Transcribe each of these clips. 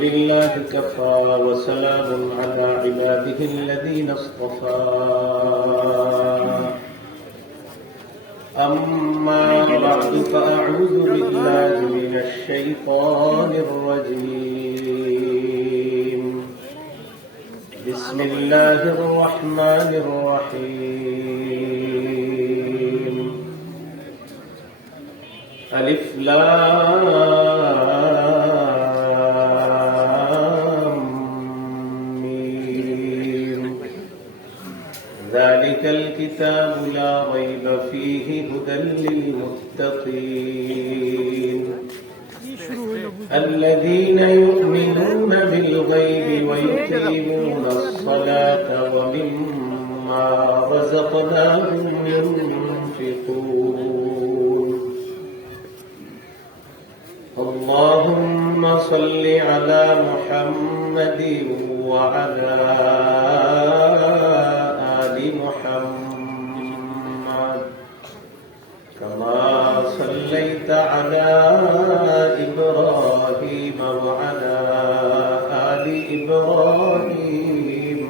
بالله كفى وسلام على عباده الذين اصطفى أما بعد فأعوذ بالله من الشيطان الرجيم بسم الله الرحمن الرحيم ألف لام ميم ذلك الكتاب لا ريب فيه هدى للمتقين الذين يؤمنون بالغيب ويقيمون الصلاة ومما رزقناهم ينفقون اللهم صل على محمد وعلى آل محمد كما صليت على إبراهيم وعلى آل إبراهيم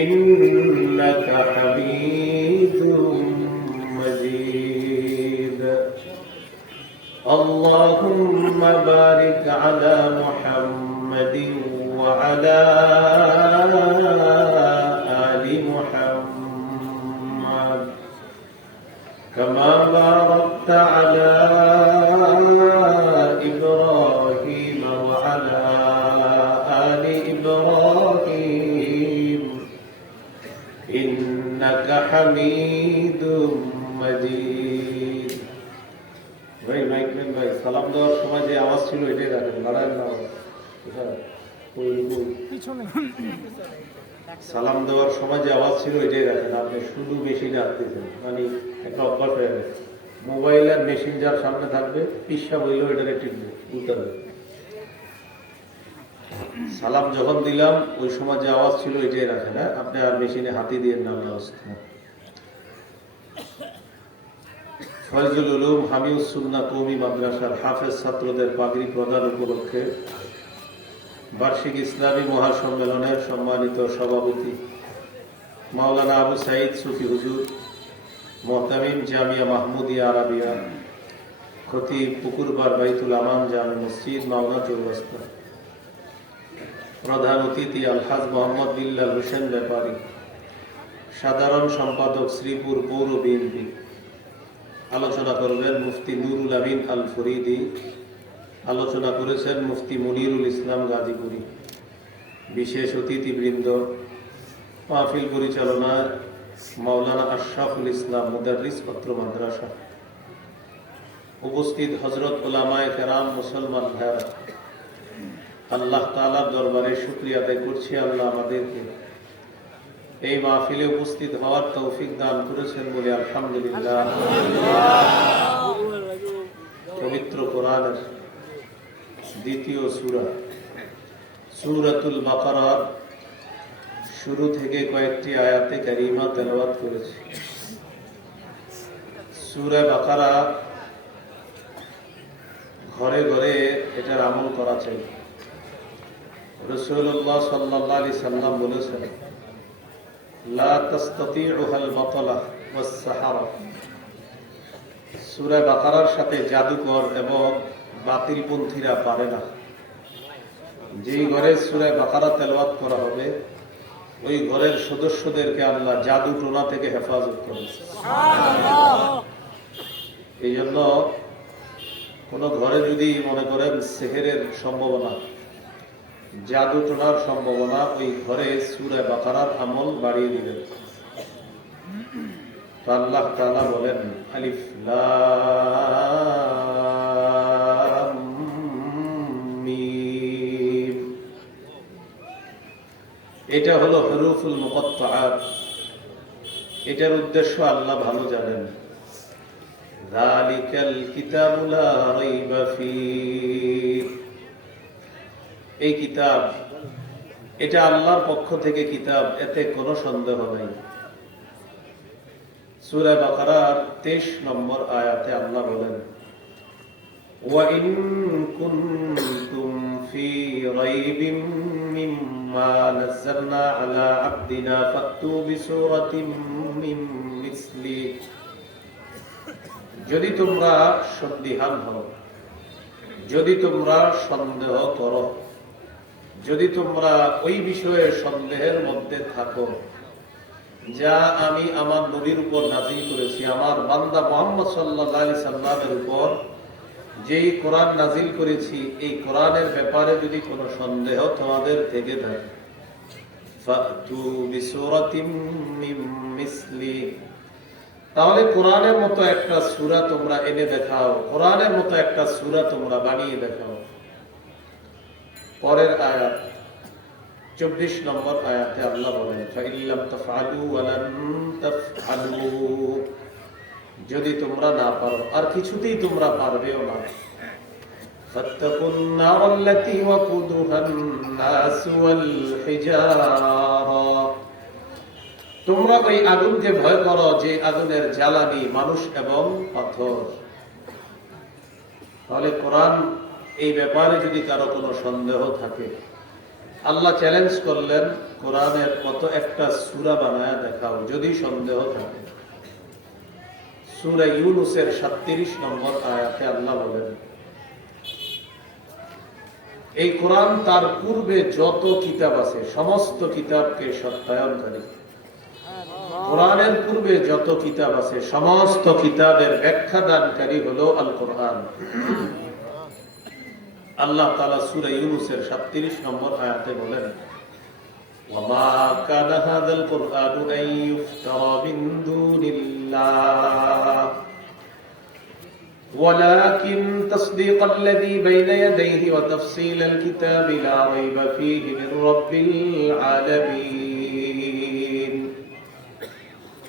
إنك حميد مجيد اللهم بارك على محمد وعلى آل محمد كما باركت على إبراهيم وعلى آل إبراهيم إنك حميد مجيد ভাই মাইকম্যান ভাই সালাম দেওয়ার সময় যে আওয়াজ ছিল এটাই রাখেন, বাড়ায় না সালাম দেওয়ার সময় যে আওয়াজ ছিল এটাই রাখেন। আপনি শুধু মেশিনে আসতেছেন, মানে একটা অভ্যাস হয়ে গেছে। মোবাইল আর মেশিন যার সামনে থাকবে পিসা বললেও এটারে টিপবে, বুঝতে হবে। সালাম যখন দিলাম ওই সময় যে আওয়াজ ছিল এটাই রাখেন। হ্যাঁ, আপনি আর মেশিনে হাতি দিয়ে না অবস্থা। ফয়জুল উলুম হামিউস সুন্নাহ কওমি মাদ্রাসার হাফেজ ছাত্রদের পাগড়ি প্রদান উপলক্ষে বার্ষিক ইসলামী মহাসম্মেলনের সম্মানিত সভাপতি মাওলানা আবু সাঈদ সুফি হুজুর, মুহতামিম জামিয়া মাহমুদিয়া আরাবিয়া, খতিব পুকুরপাড় বাইতুল আমান জামে মসজিদ মাওলানা চৌরাস্তা, প্রধান অতিথি আলহাজ মোহাম্মদ বিল্লাল হোসেন ব্যাপারী, সাধারণ সম্পাদক শ্রীপুর পৌর বিএনপি। আলোচনা করবেন মুফতি নুরুল আমিন আল ফরিদি, আলোচনা করেছেন মুফতি মুনিরুল ইসলাম গাজীপুরি। বিশেষ অতিথিবৃন্দ, মাহফিল পরিচালনা মাওলানা আশরাফুল ইসলাম মুদাররিস পত্র মাদ্রাসা। উপস্থিত হযরত উলামায়ে কেরাম, মুসলমান ভাইরা, আল্লাহ তাআলার দরবারে শুকরিয়া আদায় করছি। আল্লাহ আমাদেরকে এই মাহফিলে উপস্থিত হওয়ার তৌফিক দান করেছেন বলে আলহামদুলিল্লাহ। পবিত্র কোরআনের দ্বিতীয় সূরা সূরাতুল বাকারার শুরু থেকে কয়েকটি আয়াতে কারিমা তেলাওয়াত করেছি। সূরা বাকারা ঘরে ঘরে এটার আমল করা চাই। রাসূলুল্লাহ সাল্লাল্লাহু আলাইহি সাল্লাম বলেছেন, লা তাসতাতিউহাল বাতালা ওয়াস সাহারা। সূরা বাকারার সাথে জাদুকর এবং বাতিলপন্থীরা পারে না। যেই ঘরে সূরা বাকারা তেলাওয়াত করা হবে ওই ঘরের সদস্যদেরকে আল্লাহ জাদু টোনা থেকে হেফাজত করেন। এই জন্য কোন ঘরে যদি মনে করেন সেহেরের সম্ভাবনা, জাদু টোনার সম্ভাবনা, ওই ঘরে সূরা বাকারার আমল বাড়িয়ে দিবেন। আল্লাহ তাআলা বলেন, আলিফ লাম মিম। এটা হলো হুরুফুল মুকাত্তাআত। এটার উদ্দেশ্য আল্লাহ ভালো জানেন। যালিকাল কিতাবু লা রাইবা ফীহ। এই কিতাব, এটা আল্লাহর পক্ষ থেকে কিতাব, এতে কোনো সন্দেহ নাই। সূরা বাকারার 23 নম্বর আয়াতে আল্লাহ বলেন, وإن كنتم في ريب مما نزلنا على عبدنا فأتوا بسورة من مثله যদি তোমরা সন্দিহান হও, যদি তোমরা সন্দেহ করো, যদি তোমরা ওই বিষয়ে সন্দেহের মধ্যে থাকো যা আমি আমার নবীর উপর নাযিল করেছি, আমার বান্দা মুহাম্মদ সাল্লাল্লাহু আলাইহি সাল্লামের উপর যেই কোরআন নাযিল করেছি, এই কোরআনের ব্যাপারে যদি কোনো সন্দেহ তোমাদের থেকে থাকে, ফাতু বিসূরাতিম মিন মিসলি, তাহলে কোরআনের মতো একটা সূরা তোমরা এনে দেখাও, কোরআনের মতো একটা সূরা তোমরা বানিয়ে দেখাও। পরের আয়াত 24 নম্বর আয়াতে আল্লাহ বলেন, ফাইল্লাম তাফআলু ওয়া লান তাফআলু, যদি তোমরা না পারো, আর কিছুতেই তোমরা পারবেও না, ফাত্তাকুন নারাল্লাতী ওয়াকুদুহান নাস ওয়াল হিজারা, তোমরা ওই আগুনকে ভয় করো যে আগুনের জ্বালানি মানুষ এবং পাথর। তাহলে কোরআন এই ব্যাপারে যদি কারো কোনো সন্দেহ থাকে, আল্লাহ চ্যালেঞ্জ করলেন, কোরআনের মতো একটা সূরা বানায় দেখাও যদি সন্দেহ থাকে। সূরা ইউনূসের 37 নম্বর আয়াতে আল্লাহ বলেন, এই কোরআন তার পূর্বে যত কিতাব আছে সমস্ত কিতাবকে সত্যায়নকারী। কোরআনের পূর্বে যত কিতাব আছে সমস্ত কিতাবের ব্যাখ্যা দানকারী হলো আল কোরআন। আল্লাহ তাআলা সূরা ইউনূসের 37 নম্বর আয়াতে বলেন, ওয়ামা কানা হাযাল কুরআনু আন ইফতারা মিন দুনিল্লাহ ওয়ালাকিন তাসদীকাল্লাযী বাইনা ইয়াদাইহি ওয়া তাফসীলাল কিতাবি লা রাইবা ফীহি মির রাব্বিল আলামিন।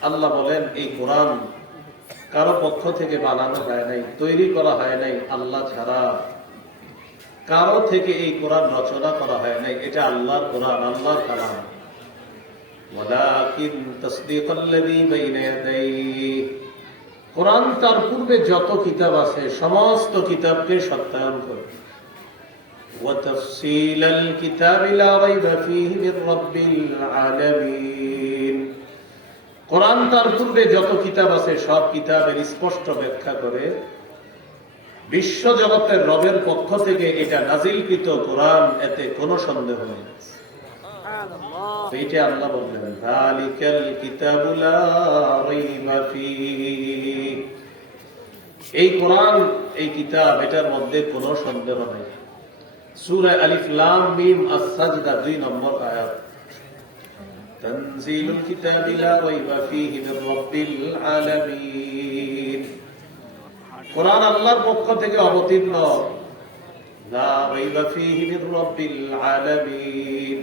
আল্লাহ বলেন, এই কোরআন কারো পক্ষ থেকে বানানো হয় নাই, তৈরি করা হয় নাই আল্লাহ ছাড়া, কারো থেকে এই কোরআন রচনা করা হয় নাই, এটা আল্লাহর কোরআন, আল্লাহর কালাম। ওয়ালাকিন তাসদীকাল্লাযী বাইনা ইয়াদাইহি, কোরআন তার পূর্বে যত কিতাব আছে সমস্ত কিতাবকে সত্যায়ন করে। ওয়া তাফসীলাল কিতাবি লা রাইবা ফীহি মির রাব্বিল আলামিন, কোরআন তার পূর্বে যত কিতাব আছে সব কিতাবের স্পষ্ট ব্যাখ্যা করে। বিশ্ব জগতের রবের পক্ষ থেকে এটা নাজিলকৃত কোরআন, এতে কোনো সন্দেহ নেই। এইটা আল্লাহ বললেন, যালিকাল কিতাবু লা রাইবা ফীহি, এই কোরআন, এই কিতাব, এটার মধ্যে কোনো সন্দেহ নেই। সূরা আলিফ লাম মিম আস-সাজদা 2 নম্বর আয়াত, তানজিলুল কিতাবি লা রাইবা ফীহি মির রাব্বিল আলামিন, কোরআন আল্লাহর পক্ষ থেকে অবতীর্ণ, লা রাইবা ফীহি মির রাব্বিল আলামিন,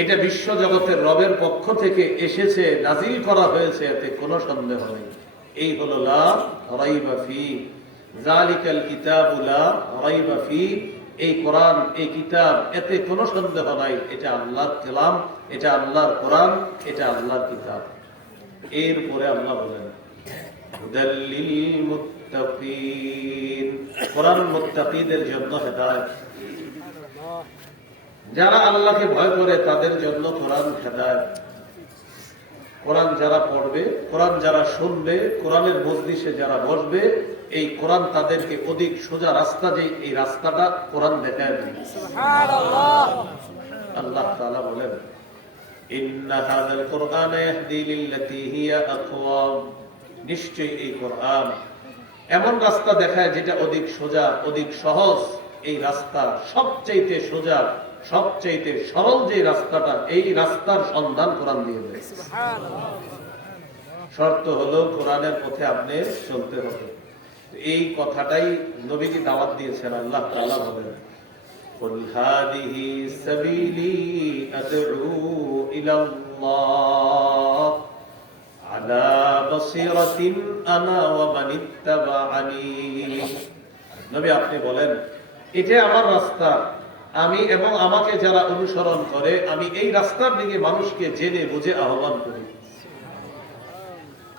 এটা বিশ্ব জগতের রবের পক্ষ থেকে এসেছে, নাজিল করা হয়েছে, এতে কোনো সন্দেহ নেই। এই হলো লা রাইবা ফীহি, যালিকাল কিতাবু লা রাইবা ফীহি, এই কোরআন, এই কিতাব, এতে কোনো সন্দেহ নাই, এটা আল্লাহর কালাম, এটা আল্লাহর কোরআন, এটা আল্লাহর কিতাব। এরপরে আল্লাহ বলেন, হুদাল লিল মুত্তাকিন, কোরআন মুত্তাকিদের জন্য হেদায়েত, যারা আল্লাহকে ভয় করে তাদের জন্য কোরআন হেদায়েত। কোরআন যারা পড়বে, কোরআন যারা শুনবে, কোরআনের মজলিসে যারা বসবে, এই কোরআন তাদেরকে অধিক সোজা রাস্তা, যে এই রাস্তাটা কোরআন দেখায় দেবে। সুবহানাল্লাহ। আল্লাহ তাআলা বলেন, ইন্না হাযাল কুরআনা ইয়াহদি লিল্লাতী হিয়া আকওয়াম, নিশ্চয়ই এই কোরআন এমন রাস্তা দেখায় যেটা অধিক সোজা, অধিক সহজ। এই রাস্তা সবচাইতে সোজা, সবচাইতে সরল যে রাস্তাটা, এই রাস্তার সন্ধান কোরআন দিয়ে দেয়। শর্ত হলো কোরআনের পথে আপনি চলতে হবে। এই কথাটাই নবীজি দাওয়াত দিয়েছেন। আল্লাহ তাআলা বলেন, কুল হাদিহি সাবিলি আদউ ইলাল্লাহ আলা বাসীরাতিন আনা ওয়া মান ইত্তাবাআনি। নবী আপনি বলেন, এটা আমার রাস্তা, আমি এবং আমাকে যারা অনুসরণ করে, আমি এই রাস্তার দিকে মানুষকে জেনে বুঝে আহ্বান করি,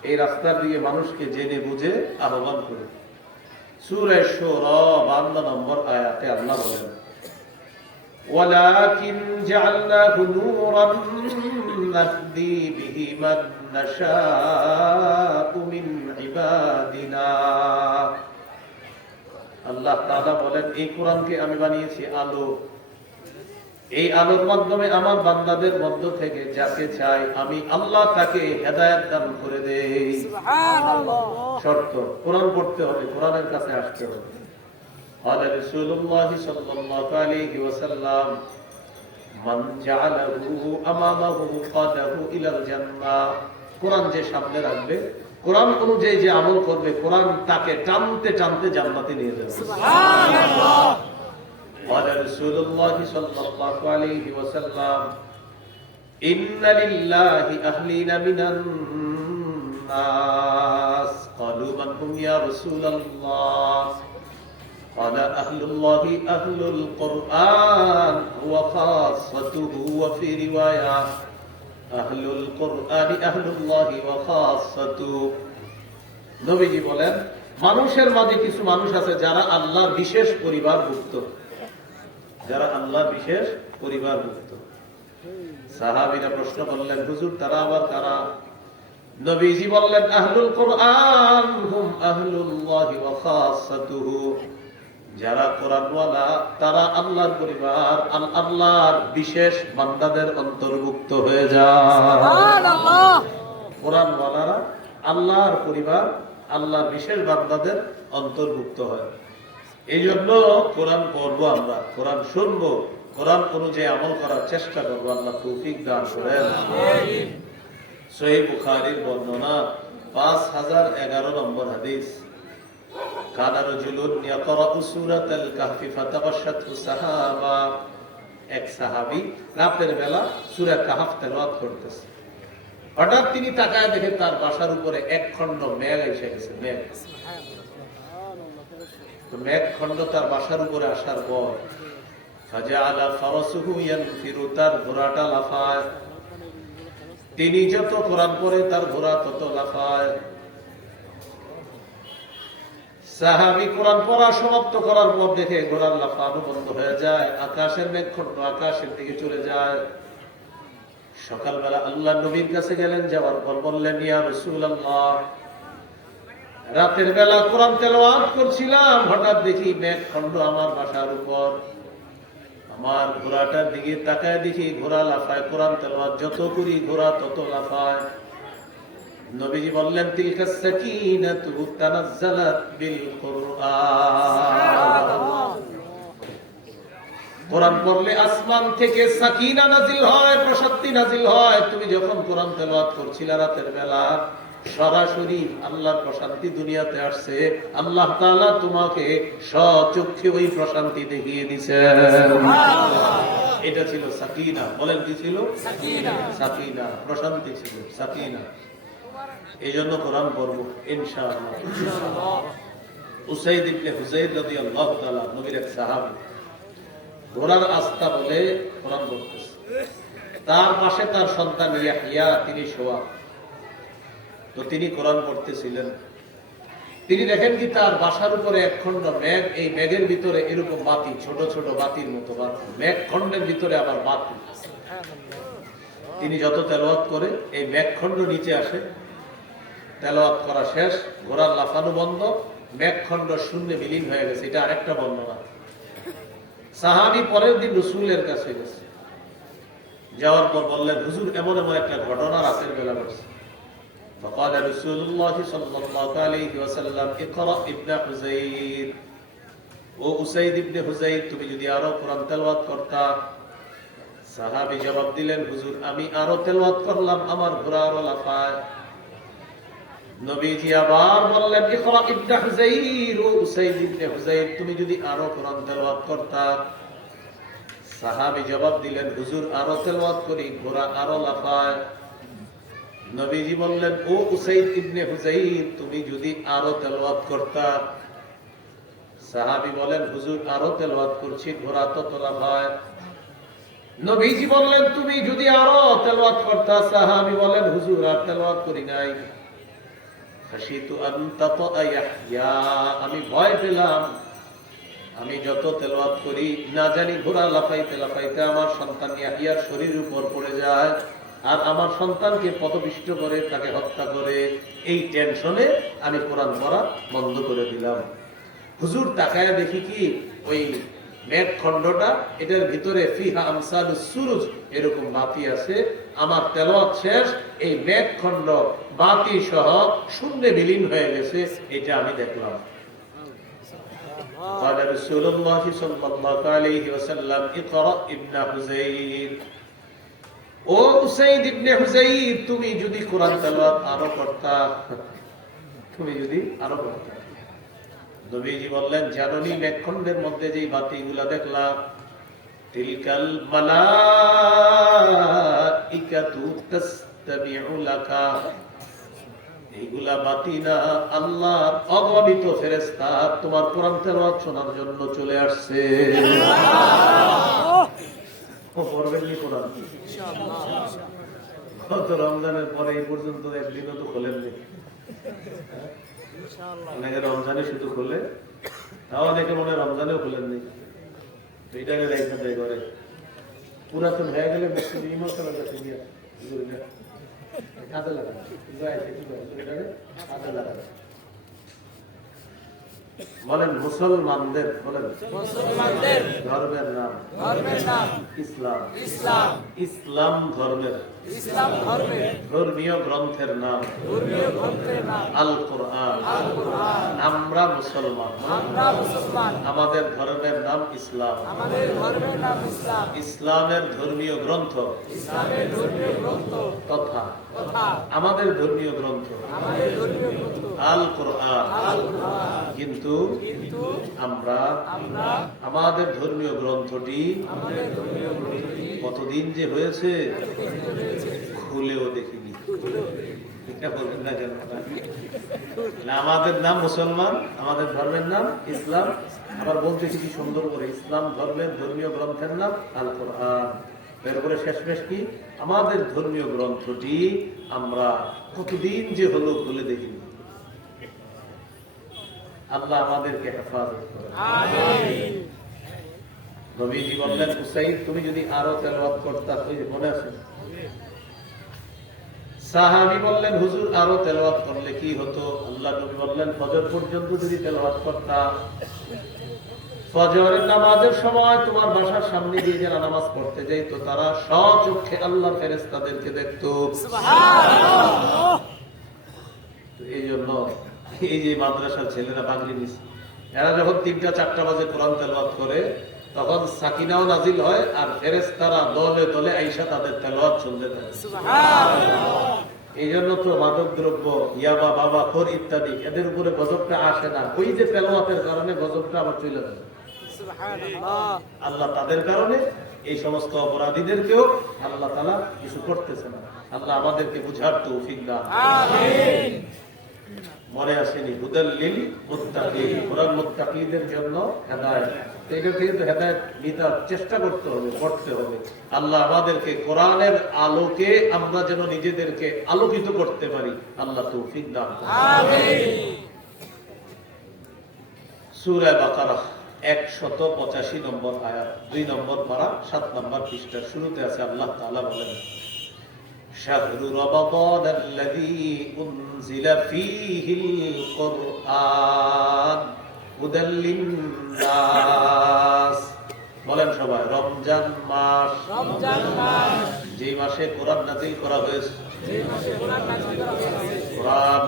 এই রাস্তার দিকে মানুষকে জেনে বুঝে আহ্বান করি। সূরা শুরা 52 নম্বর আয়াতে আল্লাহ বলেন, ওয়ালাকিন জাআলনাহু নূরান নাহদি বিহি মান নাশাউ মিন ইবাদিনা। আল্লাহ তাআলা বলেন, এই কোরআনকে আমি বানিয়েছি আলো। এই আলোর মাধ্যমে আমার বান্দাদের মধ্য থেকে যাকে চাই আমি আল্লাহ তাকে হেদায়েত দান করে দেই। সুবহানাল্লাহ। শর্ত, কোরআন পড়তে হবে, কোরআনের কাছে আসতে হবে। قال رسول الله صلى الله عليه وسلم من جعله امامه قاده الى الجنه। কোরআন যে সামনে রাখবে, কোরআন অনুযায়ী যে আমল করবে, কোরআন তাকে টানতে টানতে জান্নাতে নিয়ে যাবে। সুবহানাল্লাহ। قال رسول الله صلى الله عليه وسلم إن لله أهلين من الناس قالوا من هم يا رسول الله قال أهل الله أهل القرآن وخاصته وفي رواية أهل القرآن أهل الله وخاصته। নবীজি বলেন, মানুষের মাঝে কিছু মানুষ আছে যারা আল্লাহর বিশেষ পরিবারভুক্ত, যারা আল্লাহ বিশেষ পরিবারভুক্ত। সাহাবীরা প্রশ্ন করলেন, হুজুর তারা আবার কারা? নবীজি বললেন, আহলুল কোরআন হুম আহলুল্লাহি ওয়া খাসাতুহু। যারা কোরআনওয়ালা তারা আল্লাহর পরিবার, আল্লাহর বিশেষ বান্দাদের অন্তর্ভুক্ত হয়ে যায়। সুবহানাল্লাহ। কোরআনওয়ালারা আল্লাহর পরিবার, আল্লাহর বিশেষ বান্দাদের অন্তর্ভুক্ত হয়। এই জন্য কোরআন পড়বো, আমরা কোরআন শুনবো, কোরআন অনুযায়ী আমল করার চেষ্টা করবো। আল্লাহ তৌফিক দান করেন। সহিহ বুখারীর বর্ণনা 5011 নম্বর হাদিস। কানা রাজুলুন ইয়াকরাউ সূরাতাল কাহফি ফাতাবাশশাতহু সাহাবা। এক সাহাবী রাতের বেলা সূরা কাহফ তেলাওয়াত করতেছে। হঠাৎ তিনি তাকায় দেখে তার বাসার উপরে এক খণ্ড মেঘ এসে গেছে। মেঘ খণ্ড তার বাসার উপরে আসার পর ফাজাআলা ফারাসুহু ইয়ানফিরু, তার ঘোড়াটা লাফায়। তিনি যত কোরআন পড়ে তার ঘোড়া তত লাফায়। সাহাবী কোরআন পড়া সমাপ্ত করার পর দেখে ঘোড়ার লাফানো বন্ধ হয়ে যায়, আকাশের মেঘ খণ্ড আকাশের দিকে চলে যায়। সকালবেলা আল্লাহ নবীর কাছে গেলেন, যাওয়ার পর বললেন, ইয়া রাসূলুল্লাহ, রাতের বেলা কোরআন তেলাওয়াত করছিলাম, হঠাৎ দেখি মেঘ খণ্ড আমার বাসার উপর। আমার ঘোড়াটার দিকে তাকায় দেখি ঘোড়া লাফায়, কোরআন তেলাওয়াত যত করি ঘোড়া তত লাফায়। নবীজি বললেন, তিলকাস সাকিনাতু তানাজ্জালাত বিল কুরআন। কোরআন পড়লে আসমান থেকে সাকিনা নাজিল হয়, প্রশান্তি নাজিল হয়। তুমি যখন কোরআন তেলাওয়াত করছিলে রাতের বেলা, সরাসরি আল্লাহর প্রশান্তি দুনিয়াতে আসছে। আল্লাহ তাআলা তোমাকে স্বচক্ষে ওই প্রশান্তি দেখিয়ে দিয়েছেন। এটা ছিল সাকিনা। বলেন কি ছিল? সাকিনা। সাকিনা, প্রশান্তি ছিল, সাকিনা। এই জন্য কোরআন পড়ব ইনশাআল্লাহ। উসাইদ ইবনে হুযাইর রাদিয়াল্লাহু তাআলা, নবীর এক সাহাবী, ঘোড়ার আস্থা বলে কোরআন পড়তেছে। তার পাশে তার সন্তান ইয়াহইয়া, তিনি শোয়া। তো তিনি কোরআন পড়তেছিলেন। তিনি দেখেন কি তার বাসার উপরে এক খণ্ড মেঘ, এই মেঘের ভিতরে এরকম বাতি, ছোট ছোট বাতির মতো বাতি, মেঘ খণ্ডের ভিতরে আবার বাতি। তিনি যত তেলাওয়াত করে এই মেঘ খণ্ড নিচে আসে। তেলাওয়াত করা শেষ, ঘোড়ার লাফানো বন্ধ, মেঘ খণ্ড শূন্যে বিলীন হয়ে গেছে। এটা আরেকটা বর্ণনা। সাহাবী পরের দিন রাসূলের কাছে গেছে। যাওয়ার পর বললেন, হুজুর এমন এমন একটা ঘটনা রাতের বেলা ঘটছে। فقال رسول الله صلى الله عليه وسلم اقرأ ابن حزير। ও উসাইদ ইবনে হুযাইর, তুমি যদি আরো কোরআন তেলাওয়াত করতা। সাহাবী জবাব দিলেন, হুজুর আমি আরো তেলাওয়াত করলাম, আমার ঘোড়া আরো লাফায়। নবীজি আবার বললেন, ইকরা ইবনে হুযাইর, ও উসাইদ ইবনে হুযাইর, তুমি যদি আরো কোরআন তেলাওয়াত করতা। সাহাবী জবাব দিলেন, হুজুর আরো তেলাওয়াত করি, ঘোড়া আরো লাফায়। নবীজি বললেন, ও উসাইদ ইবনে হুযাইর, তুমি যদি আরো তেলাওয়াত করতা। সাহাবী বলেন, হুজুর আরো তেলাওয়াত করছি, ঘোড়া তত লাফায়। নবীজি বললেন, তুমি যদি আরো তেলাওয়াত করতা। সাহাবী বলেন, হুজুর আর তেলাওয়াত করি নাই। খাশিতু আন তাতা ইয়াহইয়া, আমি ভয় পেলাম আমি যত তেলাওয়াত করি না জানি ঘোড়া লাফাইতে লাফাইতে আমার সন্তান ইয়াহিয়ার শরীরের উপর পড়ে যায় আর আমার সন্তানকে পদপিষ্ট করে তাকে হত্যা করে। এই টেনশনে আমি কোরআন পড়া বন্ধ করে দিলাম। হুজুর তাকায় দেখি কি ওই মেঘ খণ্ডটা, এটার ভিতরে ফিহা আমসালুস সুরুজ এরকম বাতি আছে। আমার তেলাওয়াত শেষ, এই মেঘ খণ্ড বাতি সহ শূন্যে বিলীন হয়ে গেছে, এটা আমি দেখলাম। قال رسول الله صلى الله عليه وسلم اقرأ ابن حزير, ও উসাইদ ইবনে হুযাইর, তুমি যদি কোরআন তেলাওয়াত আরো করতা, তুমি যদি আরো করতা। নবীজি বললেন, জাননি মেঘখণ্ডের মধ্যে যে বাতিগুলা দেখলাম, তিলকাল মালাইকাতু তাসতামিউ লাকা, এইগুলা বাতি না, আল্লাহর অগণিত ফেরেশতা তোমার কোরআন তেলাওয়াত শোনার জন্য চলে আসছে। পড়বেননি কোরআন? গত রমজানের পরে এই পর্যন্ত একদিনও তো খোলেননি। অনেকে রমজানে শুধু খোলে, তাও অনেকে মনে রমজানেও খোলেননি। এইটাকে একসাথে করে পুরাতন হয়ে গেলে কাজে লাগানো, কাজে লাগানো। বলেন মুসলমানদের, বলেন ধর্মের নাম ইসলাম, ইসলাম ধর্মের ধর্মীয় গ্রন্থের নাম আল কোরআন। আমরা মুসলমান, আমাদের ধর্মের নাম ইসলাম, ইসলামের ধর্মীয় গ্রন্থ তথা আমাদের ধর্মীয় গ্রন্থ আল কোরআন। কিন্তু আমরা আমাদের ধর্মীয় গ্রন্থটি কতদিন যে হয়েছে খুলেও দেখিনি। এটা বলবেন না কেন? আমাদের নাম মুসলমান, আমাদের ধর্মের নাম ইসলাম, আবার বলতে কি সুন্দর করে, ইসলাম ধর্মের ধর্মীয় গ্রন্থের নাম আল কোরআন। এরপরে শেষমেশ কি, আমাদের ধর্মীয় গ্রন্থটি আমরা কতদিন যে হলো খুলে দেখিনি। আল্লাহ আমাদেরকে হেফাজত করেন, আমিন। নবীজি বললেন, উসাইদ তুমি যদি আরো তেলাওয়াত করতা, ওই যে মনে আছে? সাহাবী বললেন, হুজুর আরো তেলাওয়াত করলে কি হতো? আল্লাহ নবী বললেন, ফজর পর্যন্ত যদি তেলাওয়াত করতা, ফজরের নামাজের সময় তোমার বাসার সামনে দিয়ে যারা নামাজ পড়তে যাইতো তারা স্বচক্ষে আল্লাহর ফেরেশতাদেরকে দেখতো। সুবহানাল্লাহ। এই জন্য এই যে মাদ্রাসার ছেলেরা বাঙালি নিছে, এরা যখন ৩টা-৪টা বাজে কোরআন তেলাওয়াত করে, তখন সাকিনাও নাজিল হয় আর ফেরেশতারা দলে দলে আইসা তাদের তেলাওয়াত শুনতে থাকে। সুবহানাল্লাহ। এই জন্য তো মাদক দ্রব্য, ইয়াবা, বাবা খোর ইত্যাদি এদের উপরে গজবটা আসে না, ওই যে তেলাওয়াতের কারণে গজবটা আবার চলে যায়। সুবহানাল্লাহ। আল্লাহ তাদের কারণে এই সমস্ত অপরাধীদেরকেও আল্লাহ তাআলা কিছু করতেছে না। আল্লাহ আমাদেরকে বুঝার তৌফিক দান, আমিন। মনে আসেনি হুদাল্লিল মুত্তাকিন, কোরআন মুত্তাকিদের জন্য হেদায়েত। এটা থেকে তো হেদায়েত নিতে চেষ্টা করতে হবে, পড়তে হবে। আল্লাহ আমাদেরকে কোরআনের আলোকে আমরা যেন নিজেদেরকে আলোকিত করতে পারি, আল্লাহ তৌফিক দান করুন, আমিন। সূরা বাকারা 185 নম্বর আয়াত, 2 নম্বর পারা, 7 নম্বর পৃষ্ঠার শুরুতে আছে আল্লাহ তাআলা বলেন, শাহরু রমাদান আল্লাযী উনজিলা ফীহিল কুরআন হুদাল লিন-নাস। বলেন সবাই, রমজান মাস, রমজান মাস, যে মাসে কোরআন নাযিল করা হয়েছে, যে মাসে কোরআন নাযিল করা হয়েছে, কোরআন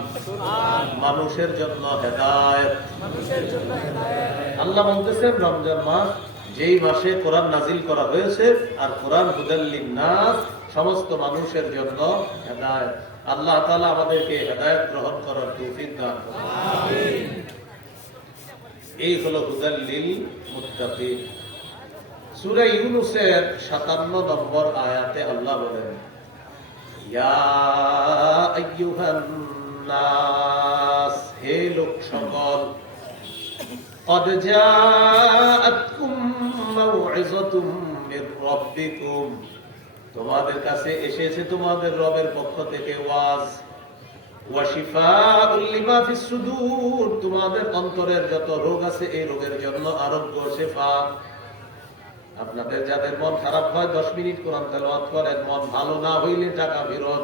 মানুষের জন্য হেদায়েত, মানুষের জন্য হেদায়েত। আল্লাহ বলতেছেন রমজান মাস যেই মাসে কোরআন নাযিল করা হয়েছে, আর কোরআন হুদাল লিন-নাস সমস্ত মানুষের জন্য হেদায়েত। আল্লাহ তাআলা আমাদেরকে হেদায়েত গ্রহণ করার তৌফিক দান করুন, আমিন। এই হলো হুদাল লিল মুত্তাকিন। সূরা ইউনূসের 57 নম্বর আয়াতে আল্লাহ বলেন, ইয়া আইয়ুহান নাস, হে লোক সকল, قد جاءتكم موعظة من ربكم, তোমাদের কাছে এসেছে তোমাদের রবের পক্ষ থেকে ওয়াজ। ওয়া শিফাউল লিমা ফিস সুদূর, তোমাদের অন্তরের যত রোগ আছে এই রোগের জন্য আরোগ্য, শিফা। আপনাদের যাদের মন খারাপ হয় 10 মিনিট কোরআন তেলাওয়াত করেন, মন ভালো না হইলে টাকা ফেরত।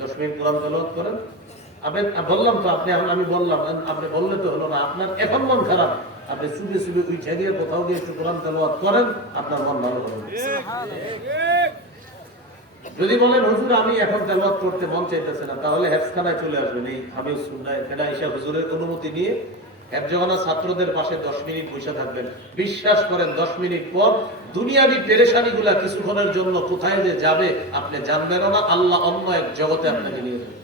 10 মিনিট কোরআন তেলাওয়াত করেন। বললাম তো আপনি, আমি বললাম, আপনি বললে তো হলো না। আপনার এখন মন খারাপ, আপনি চুপে চুপে উঠে গিয়ে কোথাও গিয়ে একটু কোরআন তেলাওয়াত করেন, আপনার মন ভালো হবে। যদি বলেন হুজুর আমি এখন তেলাওয়াত করতে মন চাইতেছে না, তাহলে হেফজখানায় চলে আসবেন। এই আমি সুন্নাহ এখানে এসে হুজুরের অনুমতি নিয়ে হেফজখানা ছাত্রদের পাশে 10 মিনিট বসে থাকবেন। বিশ্বাস করেন 10 মিনিট পর দুনিয়াবি পেরেশানি গুলা কিছুক্ষণের জন্য কোথায় যে যাবে আপনি জানবেন না। আল্লাহ অন্য এক জগতে আপনাকে নিয়ে যাবে।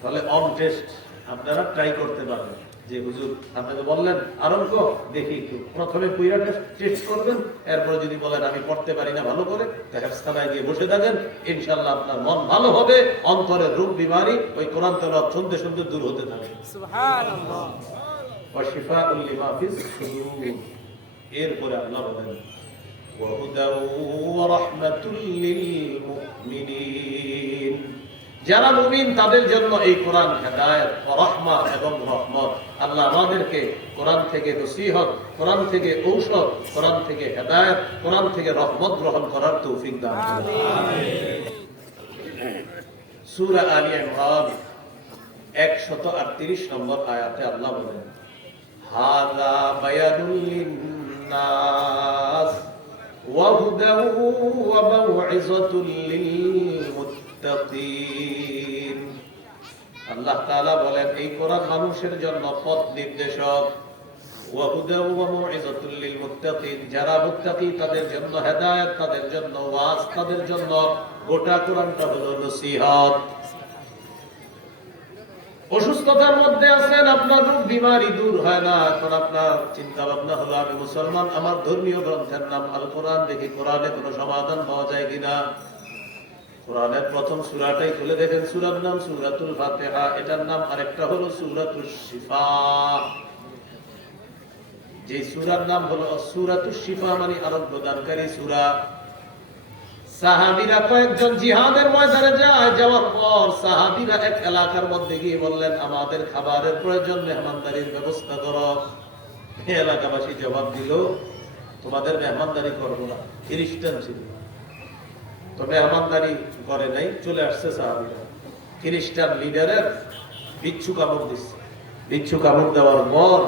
তাহলে অন টেস্ট আপনারা ট্রাই করতে পারবেন যে হুজুর আপনাকে বললেন আরম্ভ দেখি একটু, প্রথমে পুইরা টেস্ট করবেন, এরপরে যদি বলেন আমি পড়তে পারি না ভালো করে, হেফজখানায় গিয়ে বসে থাকেন, ইনশাআল্লাহ আপনার মন ভালো হবে, অন্তরের রোগ বিমারি ওই কোরআন তেলাওয়াত শুনতে শুনতে দূর হতে থাকবে। সুবহানাল্লাহ। ওয়া শিফাউল লিমা ফিস সুদূর। এরপরে আল্লাহ বলেন ওয়া হুদাউ ওয়া রাহমাতুল লিল মুমিনিন, যারা মুমিন তাদের জন্য এই কোরআন হেদায়েত ও রাহমাত এবং রহমত। আল্লাহ আমাদেরকে কোরআন থেকে নসিহত, কোরআন থেকে ঔষধ, কোরআন থেকে হেদায়েত, কোরআন থেকে রহমত গ্রহণ করার তৌফিক দান করুন। আমিন। সূরা আলী ইমরান 138 নম্বর আয়াতে আল্লাহ বলেন হাযা বায়ানুল লিন্নাস ওয়া হুদা ওয়া মাউইযাতুল লিল মুত্তাকিন। আল্লাহ তাআলা বলেন এই কোরআন মানুষের জন্য পথ নির্দেশক, ওয়া হুদা ওয়া মাউইযাতুল লিল মুত্তাকিন, যারা মুত্তাকি তাদের জন্য হেদায়েত, তাদের জন্য ওয়াজ, তাদের জন্য গোটা কোরআনটা হলো নসিহত। অসুস্থতার মধ্যে আছেন, আপনার রোগ বিমারি দূর হয় না, এখন আপনার চিন্তা ভাবনা হলো আমি মুসলমান, আমার ধর্মীয় গ্রন্থের নাম আল কোরআন, দেখি কোরআনে কোনো সমাধান পাওয়া যায় কিনা। কোরআনের প্রথম সূরাটাই খুলে দেখেন, সূরার নাম সূরাতুল ফাতিহা, এটার নাম আরেকটা হলো সূরাতুশ শিফা। যে সূরার নাম হলো সূরাতুশ শিফা মানে আরোগ্যদানকারী সূরা। সাহাবীরা কয়েকজন জিহাদের ময়দানে যায়, যাওয়ার পর সাহাবীরা এক এলাকার মধ্যে গিয়ে বললেন আমাদের খাবারের প্রয়োজন, মেহমানদারির ব্যবস্থা করো। এলাকাবাসী জবাব দিল তোমাদের মেহমানদারি করবো না। খ্রিস্টান ছিল তো মেহমানদারি করে নাই, চলে আসছে সাহাবীরা। খ্রিস্টান লিডারের বিচ্ছু কামড় দিচ্ছে। বিচ্ছু কামড় দেওয়ার পর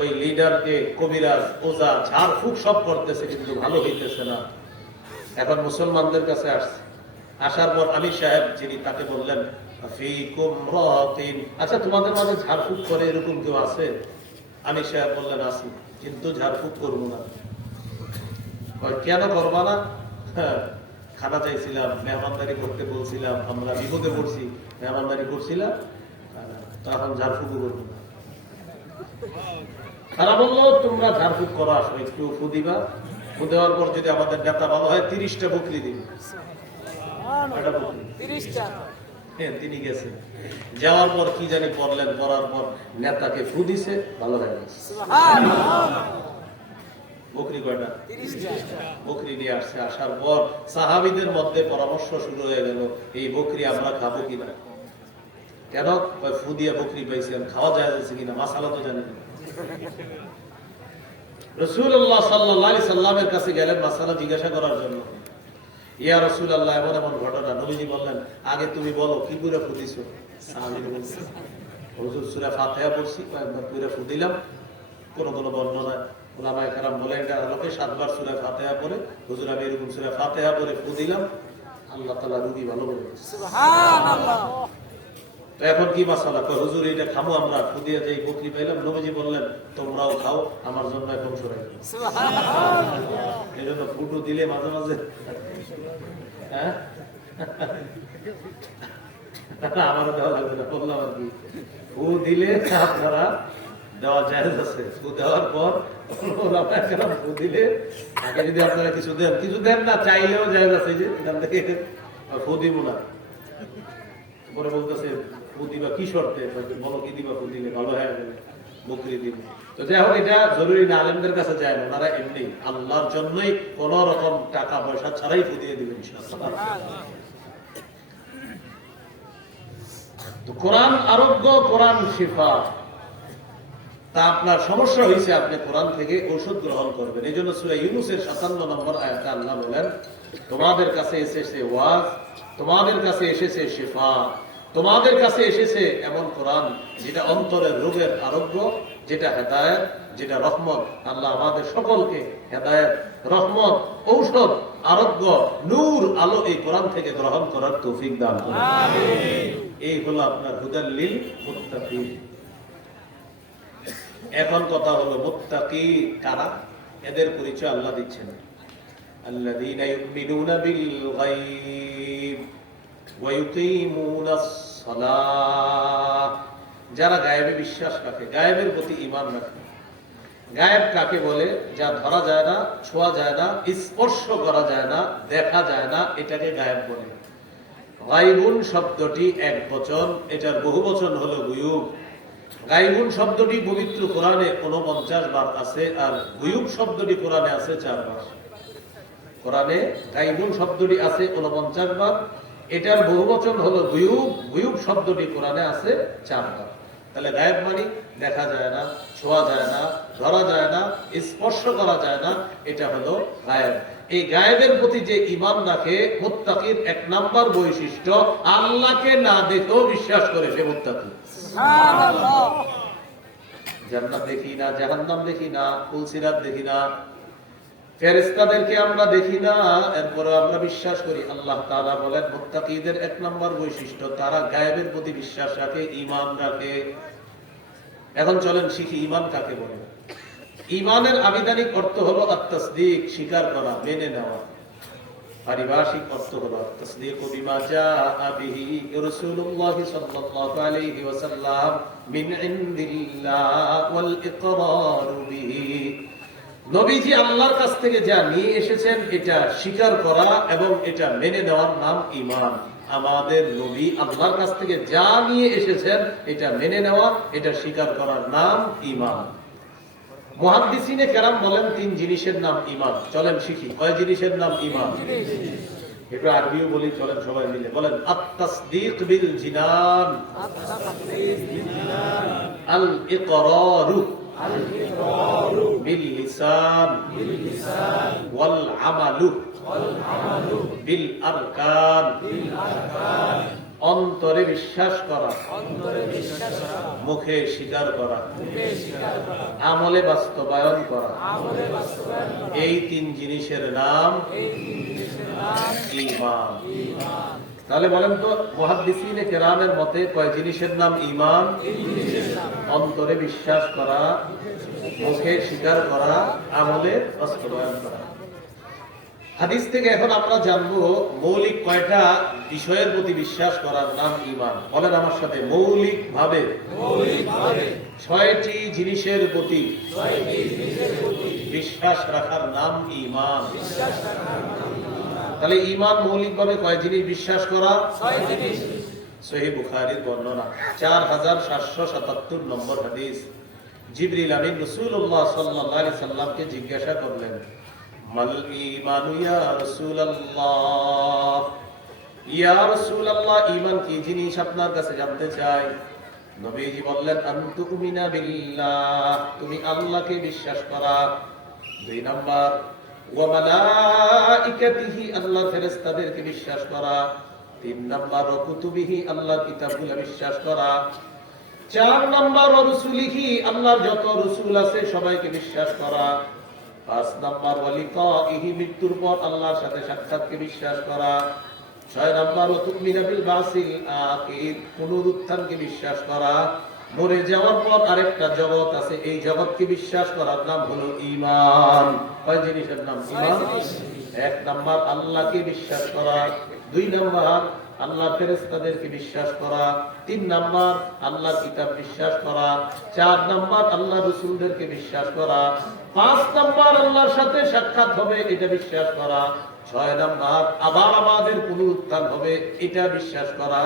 ওই লিডারকে কবিরাজ, ওজা, ঝাড়ফুঁক সব করতেছে, কিন্তু ভালো হইতেছে না। এখন মুসলমানদের কাছে আসছে, আসার পর আমির সাহেব যিনি তাকে বললেন আচ্ছা তোমাদের মাঝে ঝাড়ফুঁক করে এরকম কেউ আছে? আমির সাহেব বললেন আছি, কিন্তু ঝাড়ফুঁক করবো না। কেন করবা না? খানা চাইছিলাম, মেহমানদারি করতে বলছিলাম, আমরা বিপদে পড়ছি, মেহমানদারি করছিলাম, তখন ঝাড়ফুঁক করবো না। তারা বললো তোমরা ঝাড়ফুঁক করো, আসো একটু ফু দিবা, ফু দেওয়ার পর যদি আমাদের নেতা ভালো হয় 30টা বকরি দিবে। তিনি গেছেন, যাওয়ার পর কি জানি পড়লেন, পড়ার পর নেতাকে ফু দিছে, ভালো হয়ে গেছে। বকরি কয়টা? 30টা বকরি নিয়ে আসছে। আসার পর সাহাবীদের মধ্যে পরামর্শ শুরু হয়ে গেল এই বকরি আমরা খাবো কিনা। কেন? ফু দিয়া বকরি পাইছেন, খাওয়া যায় কিনা মাসালা তো জানেন। রাসূলুল্লাহ সাল্লাল্লাহু আলাইহি সাল্লামের কাছে গেলেন মাসালা জিজ্ঞাসা করার জন্য। ইয়া রাসূলুল্লাহ এমন এমন ঘটনা। নবীজি বললেন আগে তুমি বলো কি করে ফু দিছো। সাহাবীরা বলছেন হুজুর সূরা ফাতিহা পড়ছি, কয়েকবার পুরো ফু দিলাম। কোন কোন বর্ণনায় উলামায়ে কেরাম বলেন এটা লোকে 7 বার সূরা ফাতিহা পড়ে, হুজুর আমি এরকম সূরা ফাতিহা পড়ে ফু দিলাম, আল্লাহ তাআলা রোগী ভালো করে দিয়েছে। সুবহানাল্লাহ। তো এখন কি মাসালা? হুজুর এটা খাবো আমরা, ফু দিয়ে যাই বকরি পাইলাম। নবীজি বললেন তোমরাও খাও, আমার জন্য এক অংশ রাখো। সুবহানাল্লাহ। এজন্য ফুটু দিলে মাঝে মাঝে হ্যাঁ আমারও দেওয়া লাগবে না, বললাম আর কি। ফু দিলে আপনারা দেওয়া জায়েজ আছে। ফু দেওয়ার পর ফু দিলে আগে যদি আপনারা কিছু দেন, কিছু দেন না চাইলেও জায়েজ আছে, যে এখান থেকে ফু দিব না। পরে বলতেছে ফু দিবা কি শর্তে? বলো কি দিবা ফু দিলে ভালো হয়ে যাবে। বকরি দিব। তো যাই হোক, এটা জরুরি না, আলেমদের কাছে যায় না, ওনারা এমনি আল্লাহর জন্যই কোন রকম টাকা পয়সা ছাড়াই ফুটিয়ে দিবেন ইনশাআল্লাহ। তো কোরআন আরোগ্য, কোরআন শিফা। তা আপনার সমস্যা হয়েছে, আপনি কোরআন থেকে ঔষধ গ্রহণ করবেন। এই জন্য সূরা ইউনূসের 57 নম্বর আয়াতে আল্লাহ বলেন, তোমাদের কাছে এসেছে ওয়াজ, তোমাদের কাছে এসেছে শিফা, তোমাদের কাছে এসেছে এমন কোরআন যেটা অন্তরের রোগের আরোগ্য, যেটা হেদায়েত, যেটা রহমত। আল্লাহ আমাদের সকলকে হেদায়েত, রহমত, ঔষধ, আরোগ্য, নূর, আলো এই কোরআন থেকে গ্রহণ করার তৌফিক দান করুন। আমিন। এই হলো আপনার হুদাল লিল মুত্তাকিন। এখন কথা হলো মুত্তাকি কারা? এদের পরিচয় আল্লাহ দিচ্ছেন, আল্লাযীনা ইউমিনুনা বিল গায়ব ওয়া ইউকিমুনাস সালাহ। যারা গায়েবে বিশ্বাস রাখে, গায়েবের প্রতি ঈমান রাখে। গায়েব কাকে বলে? যা ধরা যায় না, ছোঁয়া যায় না, স্পর্শ করা যায় না, দেখা যায় না, এটাকে গায়েব বলে। গায়বুন শব্দটি এক বচন, এটার বহু বচন হলো গুয়ুব। গায়বুন শব্দটি পবিত্র কোরআনে 49 বার আছে, আর গুয়ুব শব্দটি কোরআনে আছে 4 বার। কোরআনে গায়বুন শব্দটি আছে 49 বার, এটার বহু বচন হলো গুয়ুব। গুয়ুব শব্দটি কোরআনে আছে 4 বার। তাহলে গায়েব মানে দেখা যায় না, ছোঁয়া যায় না, ধরা যায় না, স্পর্শ করা যায় না, এটা হলো গায়েব। এই গায়েবের প্রতি যে ঈমান রাখে, মুত্তাকির 1 নাম্বার বৈশিষ্ট্য, আল্লাহকে না দেখেও বিশ্বাস করে সে মুত্তাকি। সুবহানাল্লাহ। জান্নাত দেখি না, জাহান্নাম দেখি না, ফুলসিরাত দেখি না, ফেরেশতাদেরকে আমরা দেখি না, এরপরে আমরা বিশ্বাস করি। আল্লাহ তাআলা বলেন মুত্তাকিদের 1 নাম্বার বৈশিষ্ট্য, তারা গায়েবের প্রতি বিশ্বাস রাখে, ঈমান রাখে। এখন চলেন শিখি ঈমান কাকে বলে। ঈমানের আবিধানিক অর্থ হলো আত-তাসদীক, স্বীকার করা, মেনে নেওয়া। পারিভাষিক অর্থ হলো আত-তাসদীক বিমা জাআ বিহি রাসূলুল্লাহ সাল্লাল্লাহু আলাইহি ওয়াসাল্লাম মিন ইনদিল্লাহ ওয়াল ইকরার বিহি। নবীজি আল্লাহর কাছ থেকে যা নিয়ে এসেছেন এটা স্বীকার করা এবং এটা মেনে নেওয়ার নাম ঈমান। আমাদের নবী আল্লাহর কাছ থেকে যা নিয়ে এসেছেন এটা মেনে নেওয়া, এটা স্বীকার করার নাম ঈমান। মুহাদ্দিসিনে কেরাম বলেন 3 জিনিসের নাম ঈমান। চলেন শিখি, কয় জিনিসের নাম ঈমান? একটু আরবিও বলি, চলেন সবাই মিলে বলেন। আত-তাসদীক বিল জিনান, আল ইকরারু বিল লিসান, ওয়াল আমালু বিল আরকান। অন্তরে বিশ্বাস করা, মুখে স্বীকার করা, আমলে বাস্তবায়ন করা, এই 3 জিনিসের নাম ঈমান। তাহলে বলেন তো, মুহাদ্দিসিনে কেরামের মতে কয় জিনিসের নাম ঈমান? অন্তরে বিশ্বাস করা, মুখে স্বীকার করা, আমলে বাস্তবায়ন করা। হাদিস থেকে এখন আমরা জানবো মৌলিক কয়টা বিষয়ের প্রতি বিশ্বাস করার নাম ঈমান। বলেন আমার সাথে, মৌলিক ভাবে 6টি জিনিসের প্রতি বিশ্বাস রাখার নাম ঈমান। তাহলে ঈমান মৌলিক ভাবে কয় জিনিস বিশ্বাস করা? 6 জিনিস। সহিহ বুখারীর বর্ণনা 4777 নম্বর হাদিস। জিবরিল আমিন রাসূলুল্লাহ সাল্লাল্লাহু আলাইহি সাল্লামকে জিজ্ঞাসা করলেন, মাল ঈমানু ইয়া রাসূলুল্লাহ, ইয়া রাসূলুল্লাহ ঈমান কি জিনিস আপনার কাছে জানতে চাই। নবীজি বললেন, আনতুমিনা বিল্লাহ, তুমি আল্লাহকে বিশ্বাস করা। 2 নাম্বার, ওয়া মালাইকাতিহি, আল্লাহর ফেরেশতাদেরকে বিশ্বাস করা। 3 নাম্বার, ওয়া কুতুবিহি, আল্লাহর কিতাবগুলো বিশ্বাস করা। 4 নাম্বার, ওয়া রুসুলিহি, আল্লাহর যত রাসূল আছে সবাইকে বিশ্বাস করা। 5 নাম্বার, ওয়া লিকাইহি, মৃত্যুর পর আল্লাহর সাথে সাক্ষাৎকে বিশ্বাস করা। 6 নাম্বার, ওয়া তুমিনা বিল বাসিল আখির, পুনরুত্থানকে বিশ্বাস করা। মরে যাওয়ার পর আরেকটা জগৎ আছে, এই জগৎকে বিশ্বাস করার নাম হলো ঈমান। কয় জিনিসের নাম ঈমান? 1 নাম্বার আল্লাহকে বিশ্বাস করা, 2 নাম্বার আল্লাহর ফেরেশতাদেরকে বিশ্বাস করা। 3 নাম্বার আল্লাহর কিতাব বিশ্বাস করা। 4 নাম্বার আল্লাহর রাসূলদেরকে বিশ্বাস করা। 5 নাম্বার আল্লাহর সাথে সাক্ষাৎ হবে এটা বিশ্বাস করা। 6 নাম্বার আবার আমাদের পুনরুত্থান হবে এটা বিশ্বাস করা।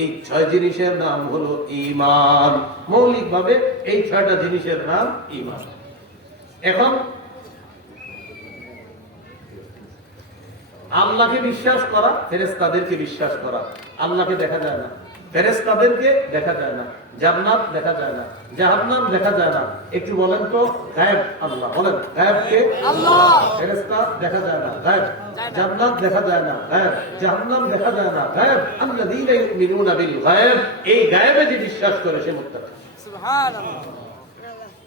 এই 6 জিনিসের নাম হলো ঈমান। মৌলিকভাবে এই 6টা জিনিসের নাম ঈমান। এখন আল্লাহকে বিশ্বাস করা, ফেরেশতাদেরকে বিশ্বাস করা। আল্লাহকে দেখা যায় না, ফেরেশতাদেরকে দেখা যায় না, জান্নাত দেখা যায় না, জাহান্নাম দেখা যায় না। একটু বলেন তো গায়েব আল্লাহ, বলেন গায়েব কে? আল্লাহ। ফেরেশতা দেখা যায় না, গায়েব। জান্নাত দেখা যায় না, গায়েব। জাহান্নাম দেখা যায় না, গায়েব। আল্লাযীনা ইউমিনুনা বিল গায়েব, এই গায়েবে যে বিশ্বাস করে সে মুত্তাকি। সুবহানাল্লাহ।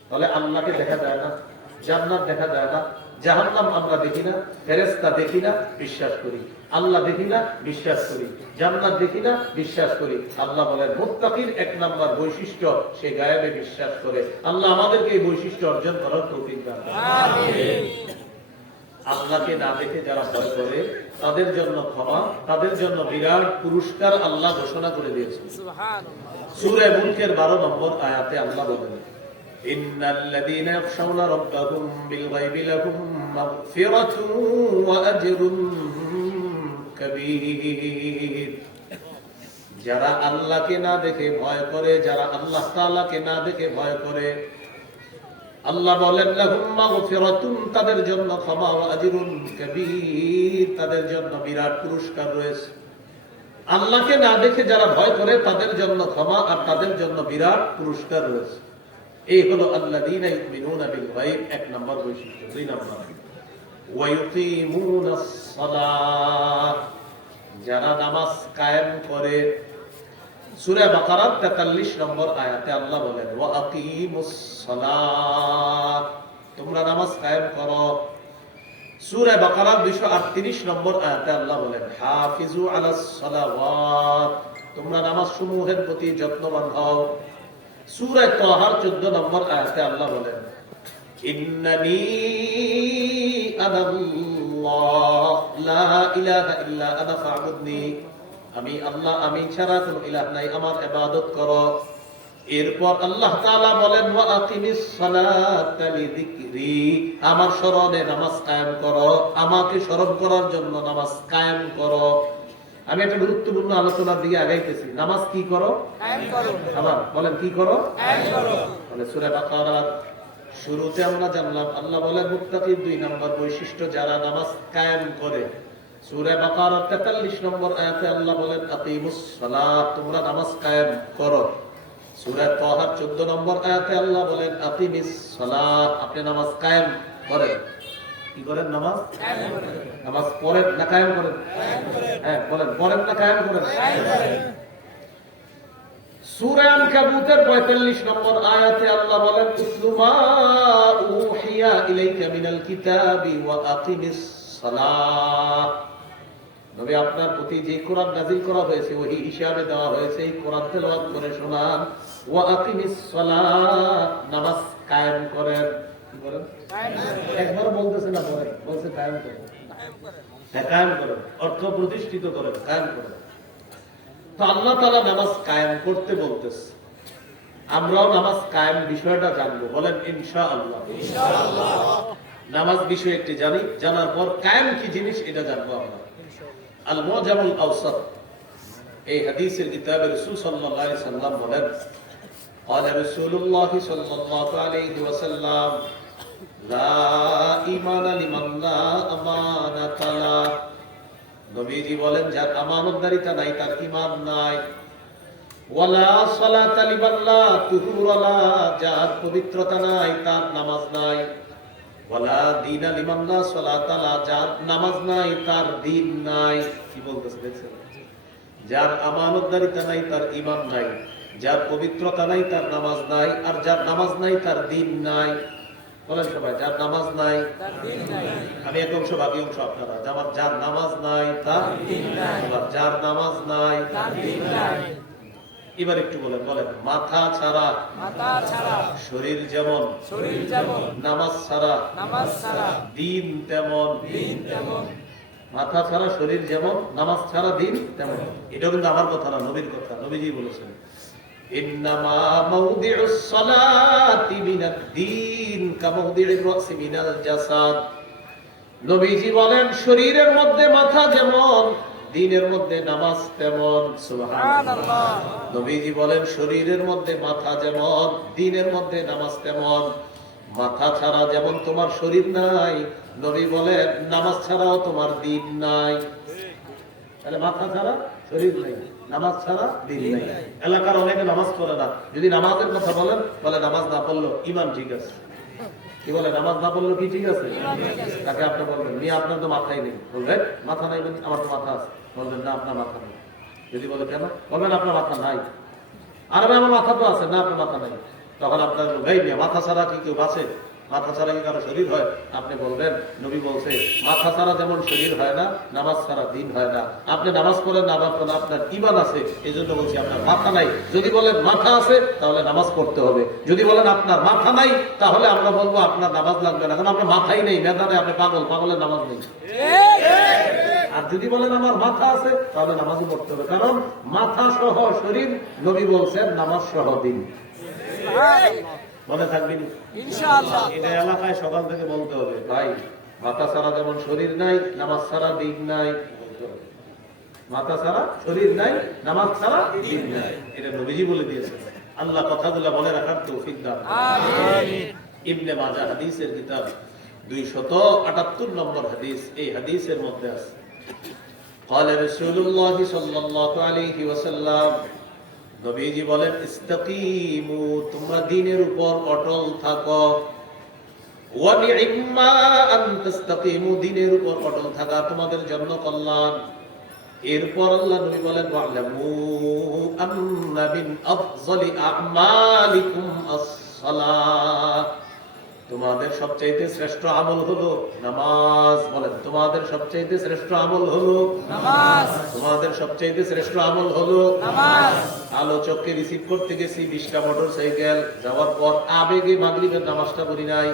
তাহলে আল্লাহকে দেখা যায় না, জান্নাত দেখা যায় না, জাহান্নাম আমরা দেখি না, ফেরেশতা দেখি না, বিশ্বাস করি। আল্লাহ দেখি না, বিশ্বাস করি। জান্নাত দেখি না, বিশ্বাস করি। আল্লাহ বলেন মুত্তাকির 1 নাম্বার বৈশিষ্ট্য সে গায়েবে বিশ্বাস করে। আল্লাহ আমাদেরকে এই বৈশিষ্ট্য অর্জন করার তৌফিক দান করুন। আমিন। আল্লাহকে না দেখে যারা ভয় করে তাদের জন্য ক্ষমা, তাদের জন্য বিরাট পুরস্কার আল্লাহ ঘোষণা করে দিয়েছেন। সুবহানাল্লাহ। সূরা মুলকের 12 নম্বর আয়াতে আল্লাহ বলেন ইন্নাল্লাযীনা ইয়াখশাউনা রাব্বাহুম বিল গায়বি লাহুম মাগফিরাতুন ওয়া আজরুন কাবীর। যারা আল্লাহকে না দেখে ভয় করে, যারা আল্লাহ তাআলাকে না দেখে ভয় করে, আল্লাহ বলেন লাহুম মাগফিরাতুন, তাদের জন্য ক্ষমা, ওয়া আজরুন কাবীর, তাদের জন্য বিরাট পুরস্কার রয়েছে। আল্লাহকে না দেখে যারা ভয় করে তাদের জন্য ক্ষমা আর তাদের জন্য বিরাট পুরস্কার রয়েছে। এই হলো আল্লাযীনা ইউমিনুনা বিল গায়ব 1 নম্বর বৈশিষ্ট্য। 2 নম্বর ওয়া ইউকিমুনাস সালাহ, যারা নামাজ কায়েম করে। সূরা বাকারার 43 নম্বর আয়াতে আল্লাহ বলেন ওয়া আকিমুস সালাহ, তোমরা নামাজ কায়েম করো। সূরা বাকারার 238 নম্বর আয়াতে আল্লাহ বলেন হাফিজু আলাস সালাওয়াত, তোমরা নামাজ সমূহের প্রতি যত্নবান হও। সূরা তাহার 14 নম্বর আয়াতে আল্লাহ বলেন ইন্নানি আনাল্লাহ লা ইলাহা ইল্লা আনা ফা'বুদনি, আমি আল্লাহ, আমি ছাড়া কোনো ইলাহ নাই, আমার ইবাদত করো। এরপর আল্লাহ তাআলা বলেন ওয়া আকিমিস সালাতা লিযিকরি, আমার স্মরণে নামাজ কায়েম করো, আমাকে স্মরণ করার জন্য নামাজ কায়েম করো। আমি একটা গুরুত্বপূর্ণ আলোচনার দিকে আগাইতেছি। নামাজ কি করো? কায়েম করো। আবার বলেন কি করো? কায়েম করো। তাহলে সূরা বাকারার শুরুতে আমরা জানলাম আল্লাহ বলেন মুত্তাকির 2 নম্বর বৈশিষ্ট্য যারা নামাজ কায়েম করে। সূরা বাকারার 43 নম্বর আয়াতে আল্লাহ বলেন আকিমুস সালাত, তোমরা নামাজ কায়েম করো। সূরা তাহার 14 নম্বর আয়াতে আল্লাহ বলেন আকিমিস সালাত, আপনি নামাজ কায়েম করেন। কি করেন? নামাজ কায়েম করেন। নামাজ পড়েন না কায়েম করেন? কায়েম করেন। হ্যাঁ বলেন, পড়েন না কায়েম করেন? কায়েম করেন। সূরা আনকাবুতের 45 নম্বর আয়াতে আল্লাহ বলেন উতলু মা উহিয়া ইলাইকা মিনাল কিতাবি ওয়া আকিমিস সালাহ, নবী আপনার প্রতি যে কোরআন নাযিল করা হয়েছে ওহী হিসাবে দেওয়া হয়েছে, এই কোরআন তেলাওয়াত করে শোনান। ওয়া আকিমিস সালাহ, নামাজ কায়েম করেন। কি করেন? কায়েম করেন। একবার বলতেছে না, বলছে কায়েম করেন। কায়েম করেন। হ্যাঁ কায়েম করেন, অর্থ প্রতিষ্ঠিত করেন, কায়েম করেন। তো আল্লাহ তাআলা নামাজ কায়েম করতে বলতেছে, আমরাও নামাজ কায়েম বিষয়টা জানবো। বলেন ইনশাআল্লাহ। ইনশাআল্লাহ। নামাজ বিষয়ে একটি জানি, জানার পর কায়েম কি জিনিস এটা জানবো আমরা। আল মুজামুল আওসাত, এই হাদিসের কিতাবে রাসূল সাল্লাল্লাহু আলাইহি সাল্লাম বলেন قال رسول الله صلى الله عليه وسلم لا ঈমান লিমান লা আমানাতা লা, নবীজি বলেন যার আমানতদারিতা নাই তার ঈমান নাই। ওয়ালা সালাতা লিমান লা তুহুরা লা, যার পবিত্রতা নাই তার নামাজ নাই। ওয়ালা দীনা লিমান লা সালাতা লা, যার নামাজ নাই তার দ্বীন নাই। কি বলতেছে দেখছেন? যার আমানতদারিতা নাই তার ঈমান নাই, যার পবিত্রতা নাই তার নামাজ নাই, আর যার নামাজ নাই তার দ্বীন নাই। বলেন সবাই, যার নামাজ নাই তার দ্বীন নাই। আমি এক অংশ বাকি অংশ আপনারা, যার নামাজ নাই তার দ্বীন নাই, যার নামাজ নাই তার দ্বীন নাই। এবার একটু বলেন, মাথা ছাড়া শরীর যেমন, নামাজ ছাড়া দ্বীন তেমন। মাথা ছাড়া শরীর যেমন, নামাজ ছাড়া দিন তেমন। এটা কিন্তু আমার কথা না, নবীর কথা। নবীজি বলেছেন ইন্নামা মাউদিউস সালাতি মিনাদ দ্বীন কামাউদিউর রাসি মিনাল জাসাদ। নবীজি বলেন শরীরের মধ্যে মাথা যেমন, দ্বীনের মধ্যে নামাজ তেমন। সুবহানাল্লাহ। নবীজি বলেন শরীরের মধ্যে মাথা যেমন, দ্বীনের মধ্যে নামাজ তেমন। মাথা ছাড়া যেমন তোমার শরীর নাই, নবী বলেন নামাজ ছাড়াও তোমার দ্বীন নাই। তাহলে মাথা ছাড়া শরীর নাই, নামাজ ছাড়া দ্বীন নাই। এলাকার অনেকে নামাজ পড়ে না, যদি নামাজের কথা বলেন বলে নামাজ না পড়লো ইমান ঠিক আছে। কি বলে নামাজ না পড়লো কি ঠিক আছে? তাকে আপনি বলবেন নিয়ে আপনার তো মাথাই নেই, বলবেন মাথা নাই, আমার তো মাথা আছে, বলবেন না আপনার মাথা নেই। যদি বলে কেন, বলবেন আপনার মাথা নাই। আর আমার মাথা তো আছে, না আপনার মাথা নাই। তখন আপনার ভাই মাথা ছাড়া কি কেউ বাঁচে? মাথা ছাড়া কি কারো শরীর হয়? আপনি বলবেন নবী বলছে মাথা ছাড়া যেমন শরীর হয় না, নামাজ ছাড়া দিন হয় না। আপনি নামাজ পড়েন না, আপনার ঈমান আছে, এই জন্য বলছি আপনার মাথা নাই। যদি বলেন মাথা আছে তাহলে নামাজ পড়তে হবে। যদি বলেন আপনার মাথা নাই তাহলে আমরা বলবো আপনার নামাজ লাগবে না, কারণ আপনার মাথাই নেই, মেধা নেই, আপনি পাগল, পাগলের নামাজ নেই। আর যদি বলেন আমার মাথা আছে তাহলে নামাজও পড়তে হবে, কারণ মাথা সহ শরীর, নবী বলছেন নামাজ সহ দিন। মনে থাকবেন ইনশাআল্লাহ। এটা এলাকায় সকাল থেকে বলতে হবে, ভাই মাথা ছাড়া যেমন শরীর নাই, নামাজ ছাড়া দিন নাই। মাথা ছাড়া শরীর নাই, নামাজ ছাড়া দিন নাই, এটা নবীজি বলে দিয়েছেন। আল্লাহ কথাগুলো বলে রাখার তৌফিক দান। আমিন। ইবনে মাজাহ হাদিসের কিতাব 278 নম্বর হাদিস, এই হাদিসের মধ্যে আছে قال رسول الله صلى الله عليه وسلم, নবীজি বলেন ইস্তাকিমু, তোমরা দ্বীনের উপর অটল থাকো। ওয়া নি'ম্মা আন তাস্তাকিমু, দ্বীনের উপর অটল থাকা তোমাদের জন্য কল্যাণ। এরপর আল্লাহ নবী বলেন ওয়া'লামু আন্না মিন আফযলি আ'মালিকুম আস-সালাহ, তোমাদের সবচেয়ে শ্রেষ্ঠ আমল হলো নামাজ। বলেন তোমাদের সবচেয়ে শ্রেষ্ঠ আমল হলো নামাজ। তোমাদের সবচেয়ে শ্রেষ্ঠ আমল হলো নামাজ। আলোচককে রিসিভ করতে গেছি 20টা মোটর সাইকেল, যাওয়ার পর আবেগে মাগরিবের নামাজটা পড়ি নাই।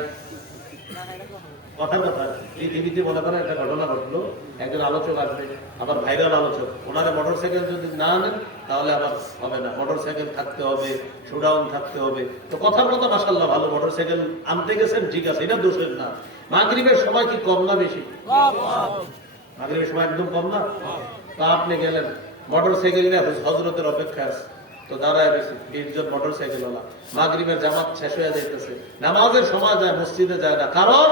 কথার কথা পৃথিবীতে মনে করেন একটা ঘটনা ঘটলো, একজন আলোচক আসবে, আবার ভাইরাল আলোচক, ওনারা মোটর সাইকেল যদি না নেন তাহলে আবার হবে না, মোটর সাইকেল থাকতে হবে, শোডাউন থাকতে হবে। তো কথার কথা মাশাআল্লাহ ভালো, মোটর সাইকেল আনতে গেছেন ঠিক আছে, এটা দোষের না। মাগরিবের সময় কি কম না বেশি? মাগরিবের সময় একদম কম না। তা আপনি গেলেন মোটর সাইকেল নিয়ে হযরতের অপেক্ষা আছে, তো দাঁড়ায় বেশি 20 জন মোটর সাইকেলওয়ালা, মাগরিবের জামাত শেষ হয়ে যাইতেছে, নামাজের সময় যায়, মসজিদে যায় না, কারণ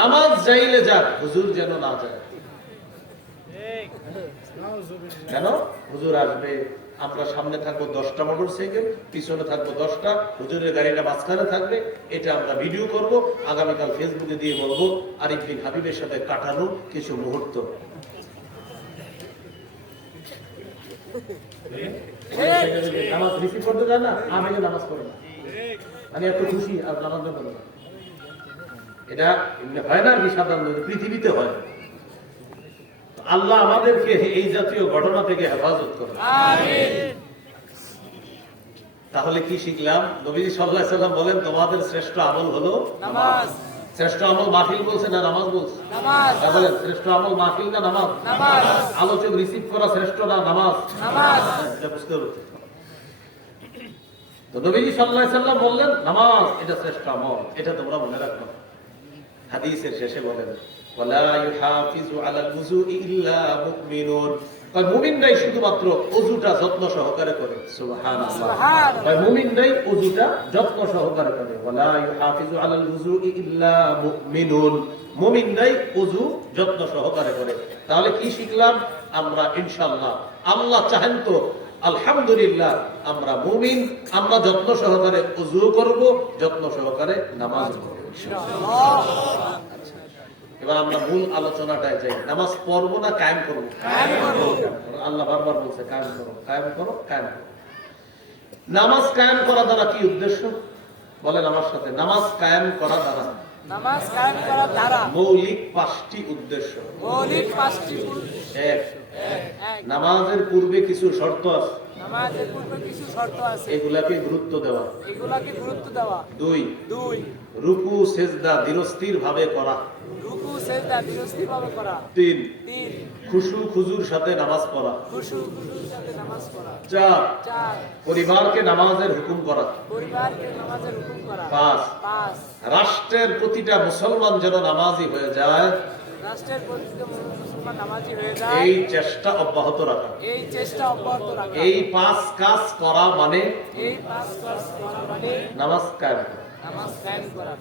নামাজ যাইলে যাক, হুজুর যেন না যায়। কেন? হুজুর আসবে, আমরা সামনে থাকবো 10টা মোটর সাইকেল, পিছনে থাকবো 10টা, হুজুরের গাড়িটা মাঝখানে থাকবে, এটা আমরা ভিডিও করব, আগামীকাল ফেসবুকে দিয়ে বলবো আরিফ বিন হাবিবের সাথে কাটানো কিছু মুহূর্ত। নামাজ রিসিভ করতে যায় না, আবেগে নামাজ পড়ে না, আমি এত খুশি আর নামাজ পড়ে না। এটা হয় না আর কি, সাধারণ পৃথিবীতে হয়। আল্লাহ আমাদেরকে এই জাতীয় ঘটনা থেকে হেফাজত করে। তাহলে কি শিখলাম? নবীজি সাল্লাল্লাহু আলাইহি ওয়াসাল্লাম বলেন তোমাদের শ্রেষ্ঠ আমল হলো নামাজ। শ্রেষ্ঠ আমল মাহফিল বলছে না নামাজ বলছে? নামাজ। বলেন শ্রেষ্ঠ আমল মাহফিল না নামাজ? নামাজ। আলোচক রিসিভ করা শ্রেষ্ঠ না নামাজ? নামাজ। এটা বুঝতে হবে। তো নবীজি সাল্লাল্লাহু আলাইহি ওয়াসাল্লাম বললেন নামাজ এটা শ্রেষ্ঠ আমল, এটা তোমরা মনে রাখো। হাদিসের শেষে বলেন ওয়ালা ইউহাফিজু আলাল ওযুই ইল্লা মুমিনুন, মুমিনরাই শুধুমাত্র ওযুটা যত্ন সহকারে করে। সুবহানাল্লাহ। মুমিনরাই ওযুটা যত্ন সহকারে করে। ওয়ালা ইউহাফিজু আলাল ওযুই ইল্লা মুমিনুন, মুমিনরাই ওযু যত্ন সহকারে করে। তাহলে কি শিখলাম আমরা? ইনশাআল্লাহ আল্লাহ চাহেন তো আলহামদুলিল্লাহ আমরা মুমিন, আমরা যত্ন সহকারে ওযু করব, যত্ন সহকারে নামাজ পড়ব ইনশাআল্লাহ। এবার আমরা মূল আলোচনাটায় যাই। নামাজ পড়বো না কায়েম করবো? আল্লাহ বারবার বলছে কায়েম করো, কায়েম করো, কায়েম করো। নামাজ কায়েম করা দ্বারা কি উদ্দেশ্য বলেন আমার সাথে? নামাজ কায়েম করা দ্বারা, নামাজ কায়েম করা দ্বারা মৌলিক 5টি উদ্দেশ্য। মৌলিক 5টি। এক, নামাজের পূর্বে কিছু শর্ত আছে। নামাজের পূর্বে কিছু শর্ত আছে, এগুলাকে গুরুত্ব দেওয়া। এগুলাকে গুরুত্ব দেওয়া। 2 2 রুকু সেজদা ধীরস্থির ভাবে করা। রুকু সেজদা ধীরস্থিরভাবে করা। 3 3 খুশু খুজুর সাথে নামাজ পড়া। খুশুর সাথে নামাজ পড়া। 4 4 পরিবারকে নামাজের হুকুম করা। পরিবারকে নামাজের হুকুম করা। 5 5 রাষ্ট্রের প্রতিটা মুসলমান যেন নামাজি হয়ে যায়, রাষ্ট্রের প্রতিটা মুসলমান নামাজি হয়ে যায়, এই চেষ্টা অব্যাহত রাখা। এই চেষ্টা অব্যাহত রাখা। এই 5 কাজ করা মানে এই 5 কাজ করা মানে নামাজ কায়েম করা। নামাজ কায়েম করা।